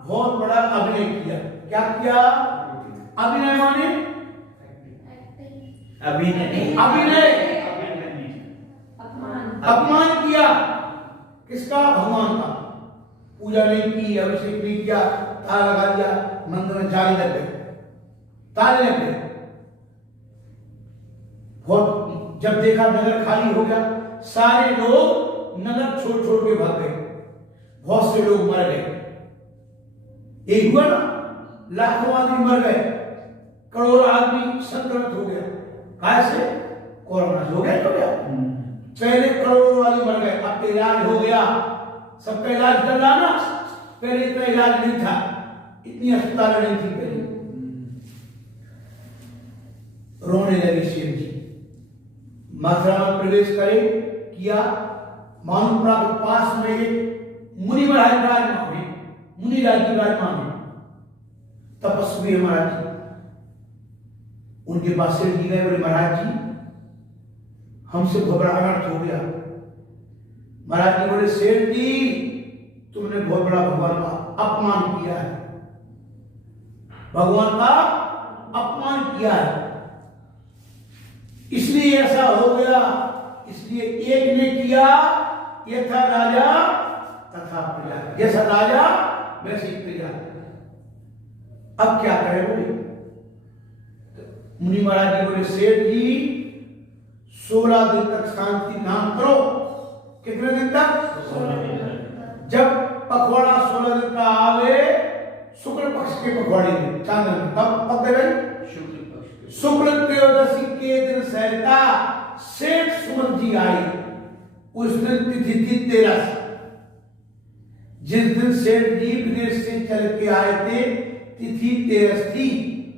बहुत बड़ा अभिनय किया। क्या किया? अभिनय माने अभिनय, अपमान किया। किसका? भगवान का। पूजा नहीं की, अभिषेक नहीं किया, ताला लगा दिया, मंदिर में जाली लग गए, ताले लग गए। बहुत जब देखा नगर खाली हो गया, सारे लोग नगर छोड़ छोड़ के भाग गए। बहुत से लोग मर गए। एक हुआ ना, लाखों आदमी मर गए, करोड़ों आदमी संक्रमित हो गया। कैसे? कोरोना हो गया, तो गया। पहले करोड़ों आदमी मर गए, अब तो इलाज हो गया, सबका इलाज कर रहा ना। पहले इतना इलाज नहीं था, इतनी अस्पताल नहीं थी पहले। रोने लगे शिव जी। मथुरा में प्रवेश करे किया। मालूम पड़ा कि पास में मुनि महाराज विराजमान है, मुनि राज विराजमान है, तपस्वी है महाराज जी। उनके पास से जी गए, बोले महाराज जी हमसे घबराहट हो गया। महाराज जी बोले सेठ जी तुमने बहुत बड़ा भगवान का अपमान किया है, भगवान का अपमान किया है, इसलिए ऐसा हो गया। इसलिए एक ने किया, यथा राजा तथा प्रजा। जैसा राजा वैसे ही तैयार। अब क्या करें बोले? मुनि महाराज जी बोले सेठ जी 16 दिन तक शांति नाम करो। कितने दिन तक? 16 दिन। जब पखवाड़ा 16 दिन का आवे शुक्ल पक्ष के पखवाड़े में चांदन में कब देवे? शुक्ल त्रयोदशी के दिन सहता सेठ सुमन जी आई। उस दिन तिथि थी 13। जिस दिन सेठ जी विदेश से चल के आए थे तिथि 13 थी।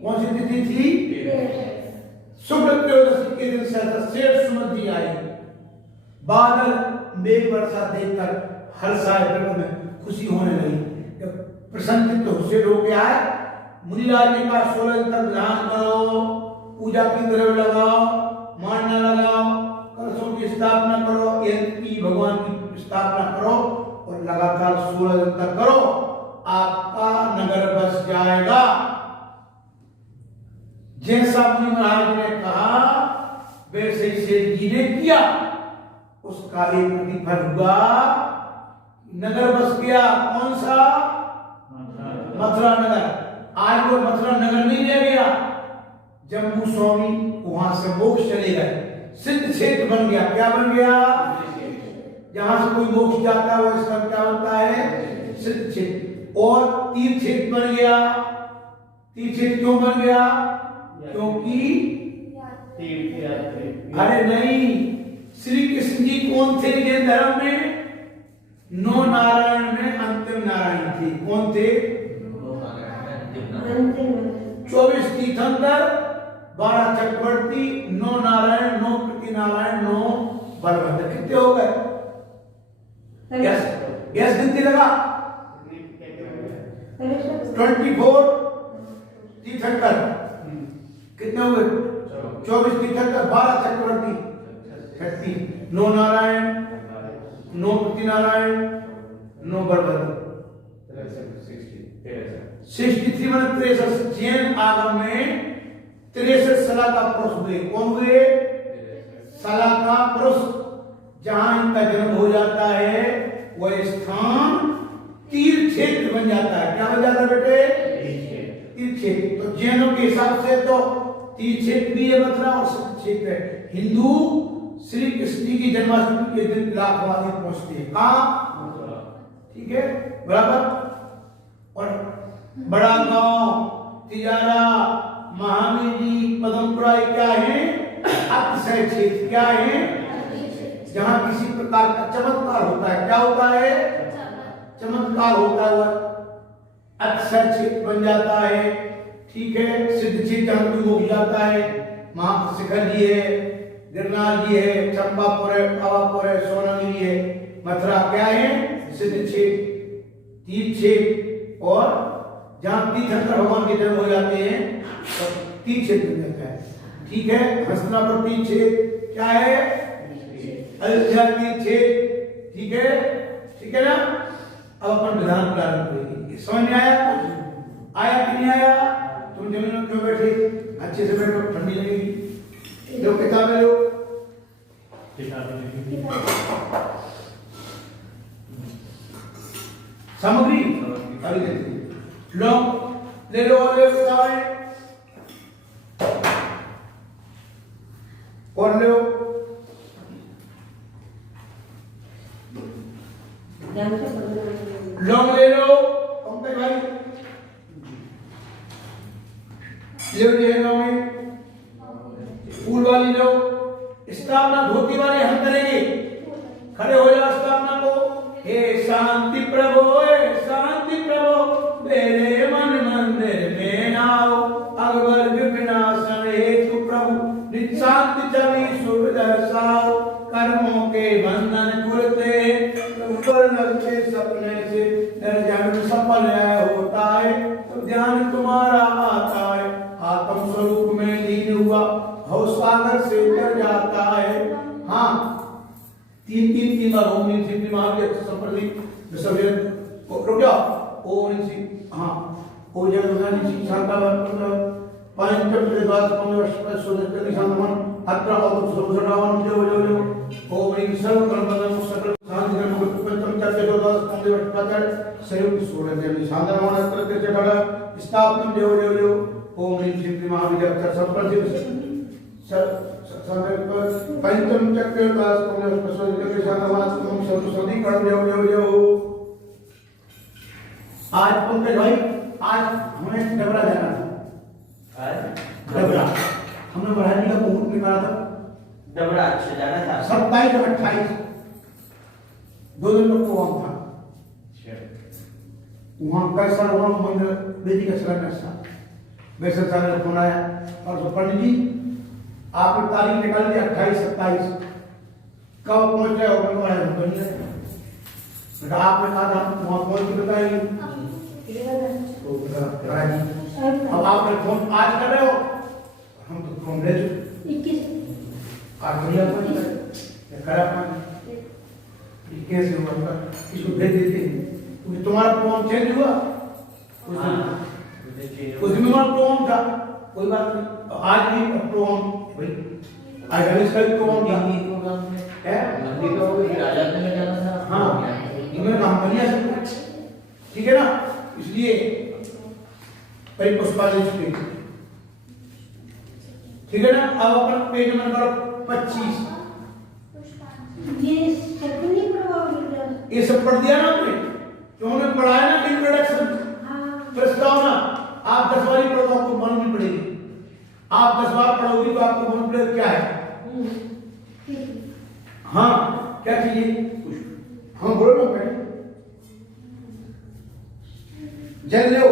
कौन सी तिथि थी? शुक्ल त्रयोदशी के दिन सहता सेठ सुमन जी आई। बादल मेघ वर्षा देखकर हर्षाए प्रभु में खुशी होने लगी। प्रसन्नचित्त होशियार हो गया है। मुनिराज ने कहा 16 दिन तक ध्यान करो, पूजा की द्रव्य लगाओ, मानना लगाओ, कलशों की स्थापना करो, यज्ञ भगवान की स्थापना करो और लगातार 16 दिन तक करो, आपका नगर बस जाएगा। जैसा मुनि महाराज ने कहा वैसे ही सेठ जी ने किया। उसका एक प्रतिफल हुआ, नगर बस गया। कौन सा? मथुरा नगर। आज वो मथुरा नगर नहीं रह गया। जम्बू स्वामी वहां से मोक्ष चले गए, सिद्ध क्षेत्र बन गया। क्या बन गया? जहां से कोई मोक्ष जाता है वो इसका क्या बनता है? सिद्ध क्षेत्र। और तीर्थ क्षेत्र बन गया। तीर्थ क्षेत्र क्यों बन गया? क्योंकि अरे नहीं, श्री कृष्ण जी कौन थे जैन धर्म में? 9 नारायण में अंतिम नारायण थे। कौन थे? 24 तीर्थंकर, 12 चक्रवर्ती, 9 नारायण, 9 प्रति नारायण, 9 बलभद्र। कितने हो गए? गैस गिनती लगा। 24 तीर्थंकर कितने हुए? 24 तीर्थंकर, 12 चक्रवर्ती, 30, 9 नारायण, 9 प्रति नारायण, 9 बलभद्र, 63 मतलब 63। जैन आगम में 63 सला का पुरुष हुए। कौन हुए? सला का पुरुष। जहां इनका जन्म हो जाता है वह स्थान तीर्थ क्षेत्र बन जाता है। क्या बन जाता है बेटे? तीर्थ क्षेत्र। तो जैनों के हिसाब से तो तीर्थ क्षेत्र भी है मथुरा और सिद्ध क्षेत्र है। हिंदू श्री कृष्ण जी की जन्माष्टमी के दिन लाखों आदमी पहुंचते हैं। कहाँ? ठीक है, बराबर। और बड़ा गांव, तिजारा, महावीरी, पदमपुरा क्या है? अतिशय क्षेत्र। क्या है? जहां किसी प्रकार का चमत्कार होता है। क्या होता है? चमत्कार होता है वह अतिशय क्षेत्र बन जाता है। ठीक है, सिद्ध क्षेत्र जहां कोई हो जाता है। महाशिखर जी है, गिरनार जी है, चंपापुर है, पावापुर है, सोनागिरी है। मथुरा क्या है? सिद्ध क्षेत्र, तीर्थ क्षेत्र। और जहां तीर्थंकर भगवान के जन्म हो जाते हैं तो तीर्थ क्षेत्र बन जाता है। ठीक है, हस्तिनापुर तीर्थ क्षेत्र क्या है? अयोध्या तीर्थ क्षेत्र। ठीक है, ठीक है ना। अब अपन विधान प्रारंभ करेंगे। समझ में आया? आया कि नहीं आया? तुम जमीन में क्यों बैठे? अच्छे से बैठो, ठंडी लगेगी। लो किताबें लो। सामग्री अभी देखते हैं। लो ले लो और ले किताबें और लो। लौंग ले लो पंकज भाई, ले लौंग। फूल वाली लो। स्थापना धोती वाले हम करेंगे। खड़े हो जाओ स्थापना को। हे शांति प्रभु, हे शांति प्रभु, मेरे मन मंदिर में आओ। अकबर विनाशन हेतु प्रभु निशांति चली शुभ दर्शाओ। कर्मों के बंधन खुलते लगते सपने से निर्जन सफल होता है। तो ध्यान तुम्हारा आता है, आत्म स्वरूप में लीन हुआ भव सागर से उतर जाता है। हाँ, तीन बार ओम नीम सिद्धि महावीर संप्रति विसर्जन रुक जाओ। ओम नीम सिद्धि, हाँ, ओ जगदानी शिक्षा का पंच प्रदेश में वर्ष सुदर्शन संगमन अत्र और सुरसरावन जो ओम नीम सर्व कर्म सकल शांति कर्म पंचम चर्चे 2 10 15 वर्ष पतर सहयोग सूर्यदेव साधनवनत्रस्य चढ़ स्थापनम देव देव देव ओम ह्रीं श्रीं महाविद्या अक्षर संप्रसिद्ध पंचम चक्र पास पुण्य प्रसन्न के साधवास तुम सब सदी कर देव देव देव। आज पंकज भाई आज हमें डबरा जाना था। डबरा हमने बढ़ाने का मुहूर्त निकाला था। डबरा अच्छा जाना था। 27 और 28 दो दिन का प्रोग्राम था। वहाँ कैसा वहाँ मंदिर बेटी का शिलान्यास था। वैसे सारे फोन आया और तो पंडित जी आपने तारीख निकाल दी 28-27 कब पहुँच रहे हो? आपने कहा था वहाँ पहुँच के बताइए। अब आपने फोन आज कर रहे हो, हम तो फोन ले चुके। आज बढ़िया फोन खराब कैसे हुआ? इसको भेज देते क्योंकि तुम्हारा प्रोग्राम चेंज हुआ। उस दिन हमारा प्रोग्राम था, कोई बात नहीं। आज भी प्रोग्राम भाई आज इसका भी प्रोग्राम था। मंदिर को राजा में जाना था। हाँ इन्होंने नाम बढ़िया से ठीक है ना, इसलिए परिपुष्पादि चुके ठीक है ना। अब अपन पेज नंबर 25 ये सब पढ़ दिया ना आपने, जो हमने पढ़ाया ना इंट्रोडक्शन प्रस्तावना। आप 10 बार पढ़ो आपको मालूम नहीं पड़ेगी। आप 10 बार पढ़ोगे तो आपको मालूम पड़ेगा क्या है। हाँ क्या चाहिए हम बोलो ना पहले जल लो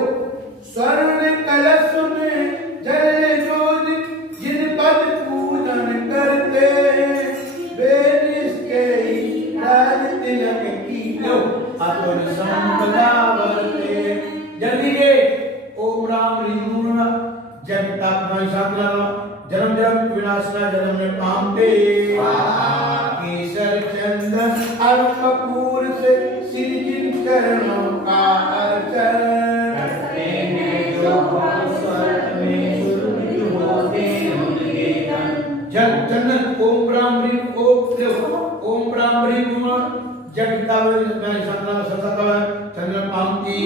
स्वर्ण कलश में जल जोत जिन पद पूजन करते बेनिस के राज तिलक की लो अतुल संपदा वर्ते। जल्दी के ओम राम ह्रीं जगता शांतना जन्म जन्म विनाशना जन्म में पामते केसर चंदन और कपूर से श्री जिन चरणों का अर्चन करते हैं जो स्वर्ग में सुरभित होते उनके तन। जल चंदन ओम राम ह्रीं ओम राम ह्रीं जगता शांतना सतता चंद्र पामती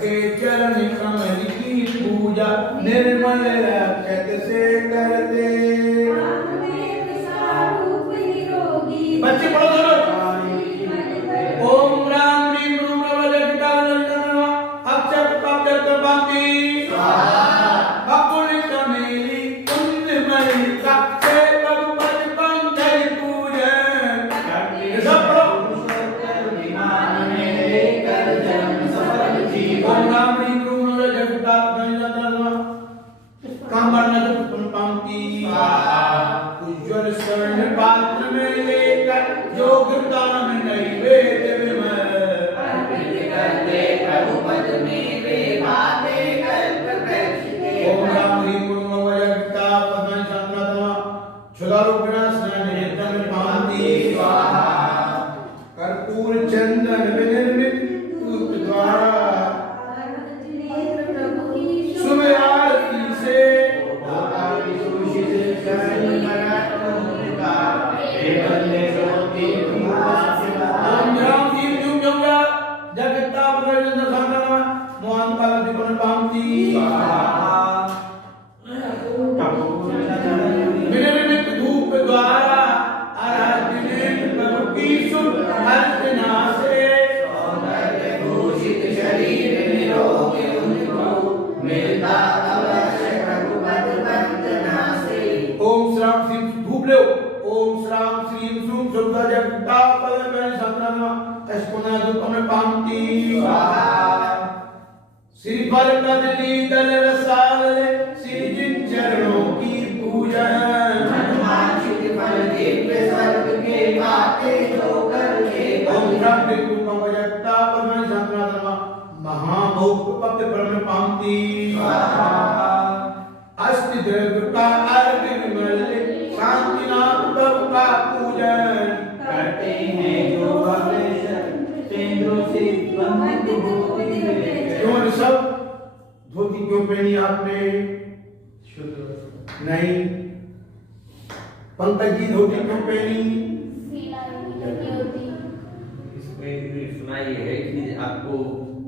के चरण कमल की पूजा निर्मल रक्षक से करते। बच्चे पढ़ो दोनों। ओम राम ह्रीं जगता अक्षर प्राप्त पाती बकुल कमेली कुंद मल्लिका से पद पंकज पूजन। सब पढ़ो। ओम राम ह्रीं जगता काम करना तो तुम पाती उज्ज्वल स्वर्ण पात्र में लेकर योगदान नैवेद्य विमल करते प्रभु पद में वे बातें कल्प वृक्षते। ओम राम ह्रीं जगता पद्म संगतम क्षुधारूपिणा स्नान पाती कर्पूर चंदन विनिर्मित धूप द्वारा सुबह आरती से मोहन पार्वती को पामती विनिर्मित धूप द्वारा आराध्य प्रभु की शुभ अर्चना से सौंदर्य भूषित शरीर निरोग उनको मिलता अवश्य प्रभु पद वंदना से। ओम श्राम श्री धूप लो। ओम श्राम श्री सुम सुंदर जगता पद में सतनाम अष्टना धूप में पामती श्रीफल कदली दल रसाल श्री जिन चरणों की पूजन मनवांछित फल दिव्य स्वर्ग के पाते जो करके। ओम ब्रह्म रूपम जगता पद्म संग्राम महाभोग पद ब्रह्म पामती अष्ट द्रव्य का अर्घ विमल शांतिनाथ प्रभु का पूजन करते हैं जो हमेशा तेंद्रों से बंधित होते हैं। क्यों सब धोती क्यों पहनी आपने? नहीं पंकज जी धोती क्यों पहनी? इसमें भी सुना ये है कि आपको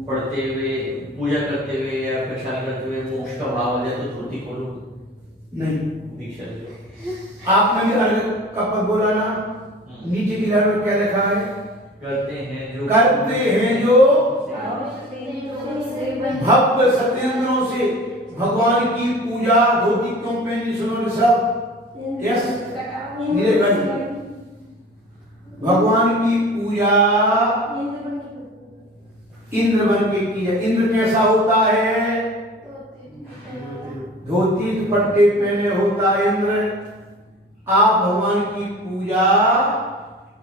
पढ़ते हुए, पूजा करते हुए या प्रसाद करते हुए मोक्ष का भाव आ जाए तो धोती खोलो, नहीं, दीक्षा लो। आपने भी अर्घ का पद बोला ना, नीचे की लाइन में क्या लिखा है? करते हैं जो भव्य सत्येंद्रों से भगवान की पूजा। धोती क्यों पहनी सुनो सब? यस, नीले भाई, भगवान की पूजा इंद्र बन के की है। इंद्र कैसा होता है? धोती दुपट्टे पहने होता है इंद्र। आप भगवान की पूजा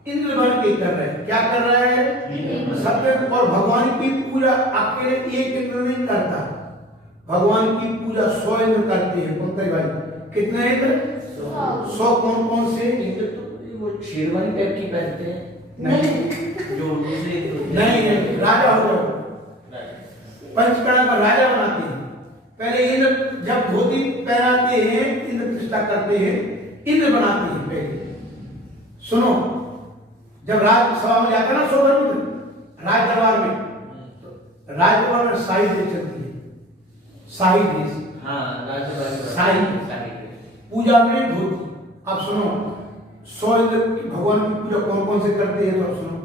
इंद्र बन के कर रहे हैं। क्या कर रहे हैं? सत्य। और भगवान की पूजा अकेले एक इंद्र नहीं करता, भगवान की पूजा 100 इंद्र करते हैं। पंकज भाई, कितने इंद्र? 100। कौन कौन से इंद्र? तो वो शेरवानी टाइप की पहनते हैं, नहीं, जो दूसरे नहीं, राजा हो जाओ, पंचकड़ा का राजा बनाते हैं। पहले इंद्र जब धोती पहनाते हैं, इंद्र प्रतिष्ठा करते हैं, इंद्र बनाते हैं पहले। सुनो, जब राजसभा में जाते हैं ना सोलह राज दरबार में, राज दरबार में शाही ड्रेस चलती है, शाही ड्रेस। हाँ, राजदरबार शाही पूजा में धोती। अब सुनो, 100 इंद्र की भगवान की पूजा कौन कौन से करते हैं? तो सुनो,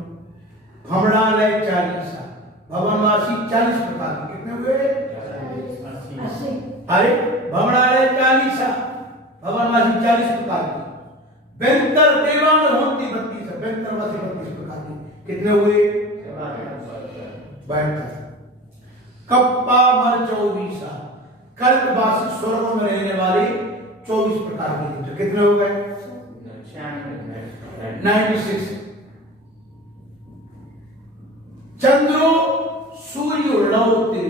भ्रमणालय 40, भवनवासी 40 प्रकार के। कितने हुए? अरे भ्रमणालय 40, भवनवासी 40 प्रकार के। बेंतर देवान होती 32, बेंतरवासी 32 प्रकार के। कितने हुए? 72। कप्पा मर 24, कल्पवासी स्वर्गों में रहने वाले 24 प्रकार के। तो कितने हो गए? 96। चंद्रो सूर्य लौते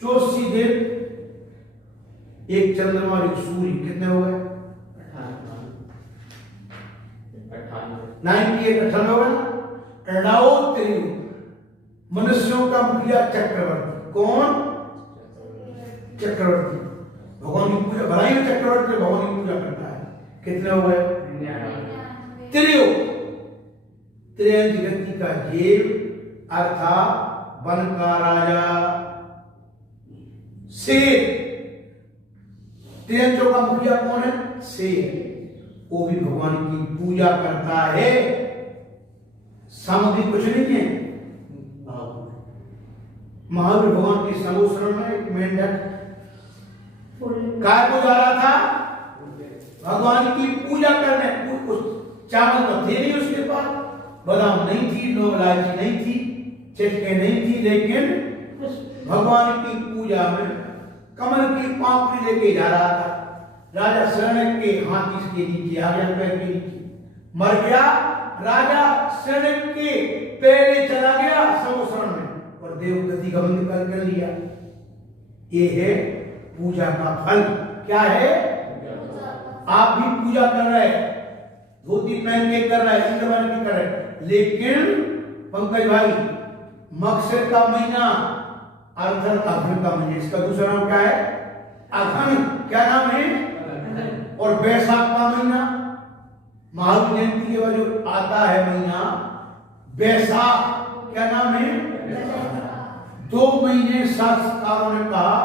84 देव, एक चंद्रमा एक सूर्य। कितने हो गए? 98 हो गए। लौते मनुष्यों का मुखिया चक्रवर्ती। कौन? चक्रवर्ती। भगवान की पूजा, भलाई में चक्रवर्ती भगवान की पूजा करता है। कितने हो गए? त्रियो, त्रियंज गति का जीव अर्थात वन का राजा शेर। त्रियंजों का मुखिया कौन है? शेर। वो भी भगवान की पूजा करता है। सामग्री कुछ नहीं है। महावीर भगवान के समोसरण में एक मेंढक काय को जा रहा था? भगवान की पूजा करने। उस चावल तो थे नहीं उसके पास, बादाम नहीं थी, लौंग इलायची नहीं थी, चिटके नहीं थी, लेकिन भगवान की पूजा में कमल की पापड़ी लेके जा रहा था। राजा शरण के हाथ इसके नीचे आ गया, पैर के नीचे मर गया। राजा शरण के पहले चला गया समोसरण में और देवगति गमन कर लिया। ये है पूजा का फल। क्या है? आप भी पूजा कर रहे हैं, धोती पहन के कर रहे हैं, इंद्र बन के कर रहे हैं, लेकिन पंकज भाई मकसद का महीना अर्थर अघन का महीना, इसका दूसरा नाम क्या है? अघन। क्या नाम है? और बैसाख का महीना महावीर जयंती के बाद जो आता है महीना बैसाख, क्या नाम है? 2 महीने शास्त्रकारों ने कहा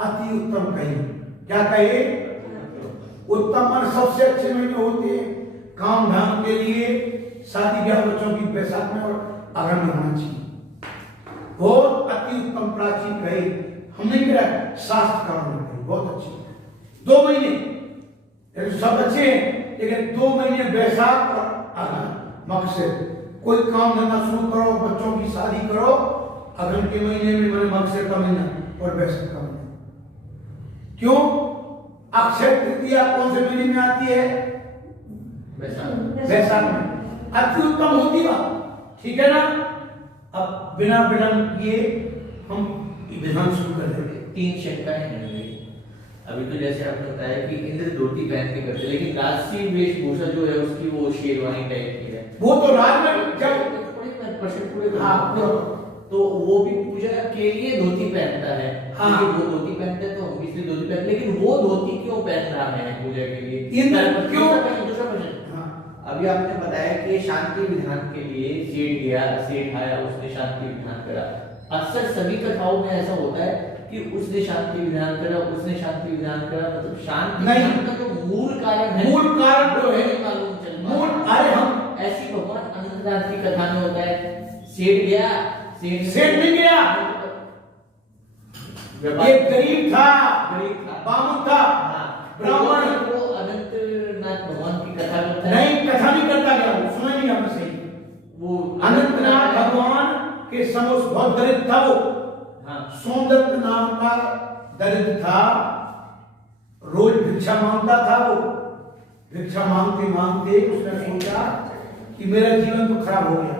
अति उत्तम कहे। क्या कहे? उत्तम और सबसे अच्छे महीने होते हैं काम धाम के लिए, शादी ब्याह बच्चों की बैसाख में और अगन में होना चाहिए। बहुत अति उत्तम प्राचीन कहे, हमने क्या शास्त्रकारों ने कहे, बहुत अच्छी। 2 महीने सब अच्छे हैं, लेकिन 2 महीने बैसाख और अगन। मकसद कोई काम धंधा शुरू करो, बच्चों की शादी करो, अगन के महीने में, मैंने मकसद का महीना और बैसाख का महीना। क्यों? अक्षय तृतीया कौन से महीने में आती है? बैसाख में। अति उत्तम होती बात, ठीक है ना? अब बिना विलंब किए हम विधान शुरू कर देंगे। 3 शंकाएं हैं। अभी तो जैसे आपने बताया कि इंद्र धोती पहन के करते, लेकिन राजसी वेशभूषा जो है उसकी वो शेरवानी टाइप की है। वो तो राज में जब तो वो भी पूजा के लिए धोती पहनता है। हाँ। वो धोती पहनता है तो हम इसलिए धोती पहनते, लेकिन वो धोती क्यों पहन रहा है पूजा के लिए? इंद्र क्यों? दूसरा प्रश्न, अभी आपने बताया कि शांति विधान के लिए सेठ गया, सेठ आया, उसने शांति विधान करा। अक्सर सभी कथाओं में ऐसा होता है कि उसने शांति विधान करा, उसने शांति विधान करा, मतलब शांति नहीं। विधान का जो मूल कारण है, मूल कारण जो है, नहीं मालूम चल पाता। मूल, अरे हम ऐसी भगवान अनंतनाथ की कथा में होता है, सेठ गया, सेठ नहीं गया, एक गरीब था, बामुन था, ब्राह्मण। वो अनंतनाथ भगवान की कथा करता है। नहीं, कथा नहीं करता गया, वो सुना नहीं आपने सही। वो अनंतनाथ भगवान के समोस बहुत दरिद्र था वो। हाँ। सोमदत्त नाम का दरिद्र था, रोज भिक्षा मांगता था वो। भिक्षा मांगते मांगते उसने सोचा कि मेरा जीवन तो खराब हो गया,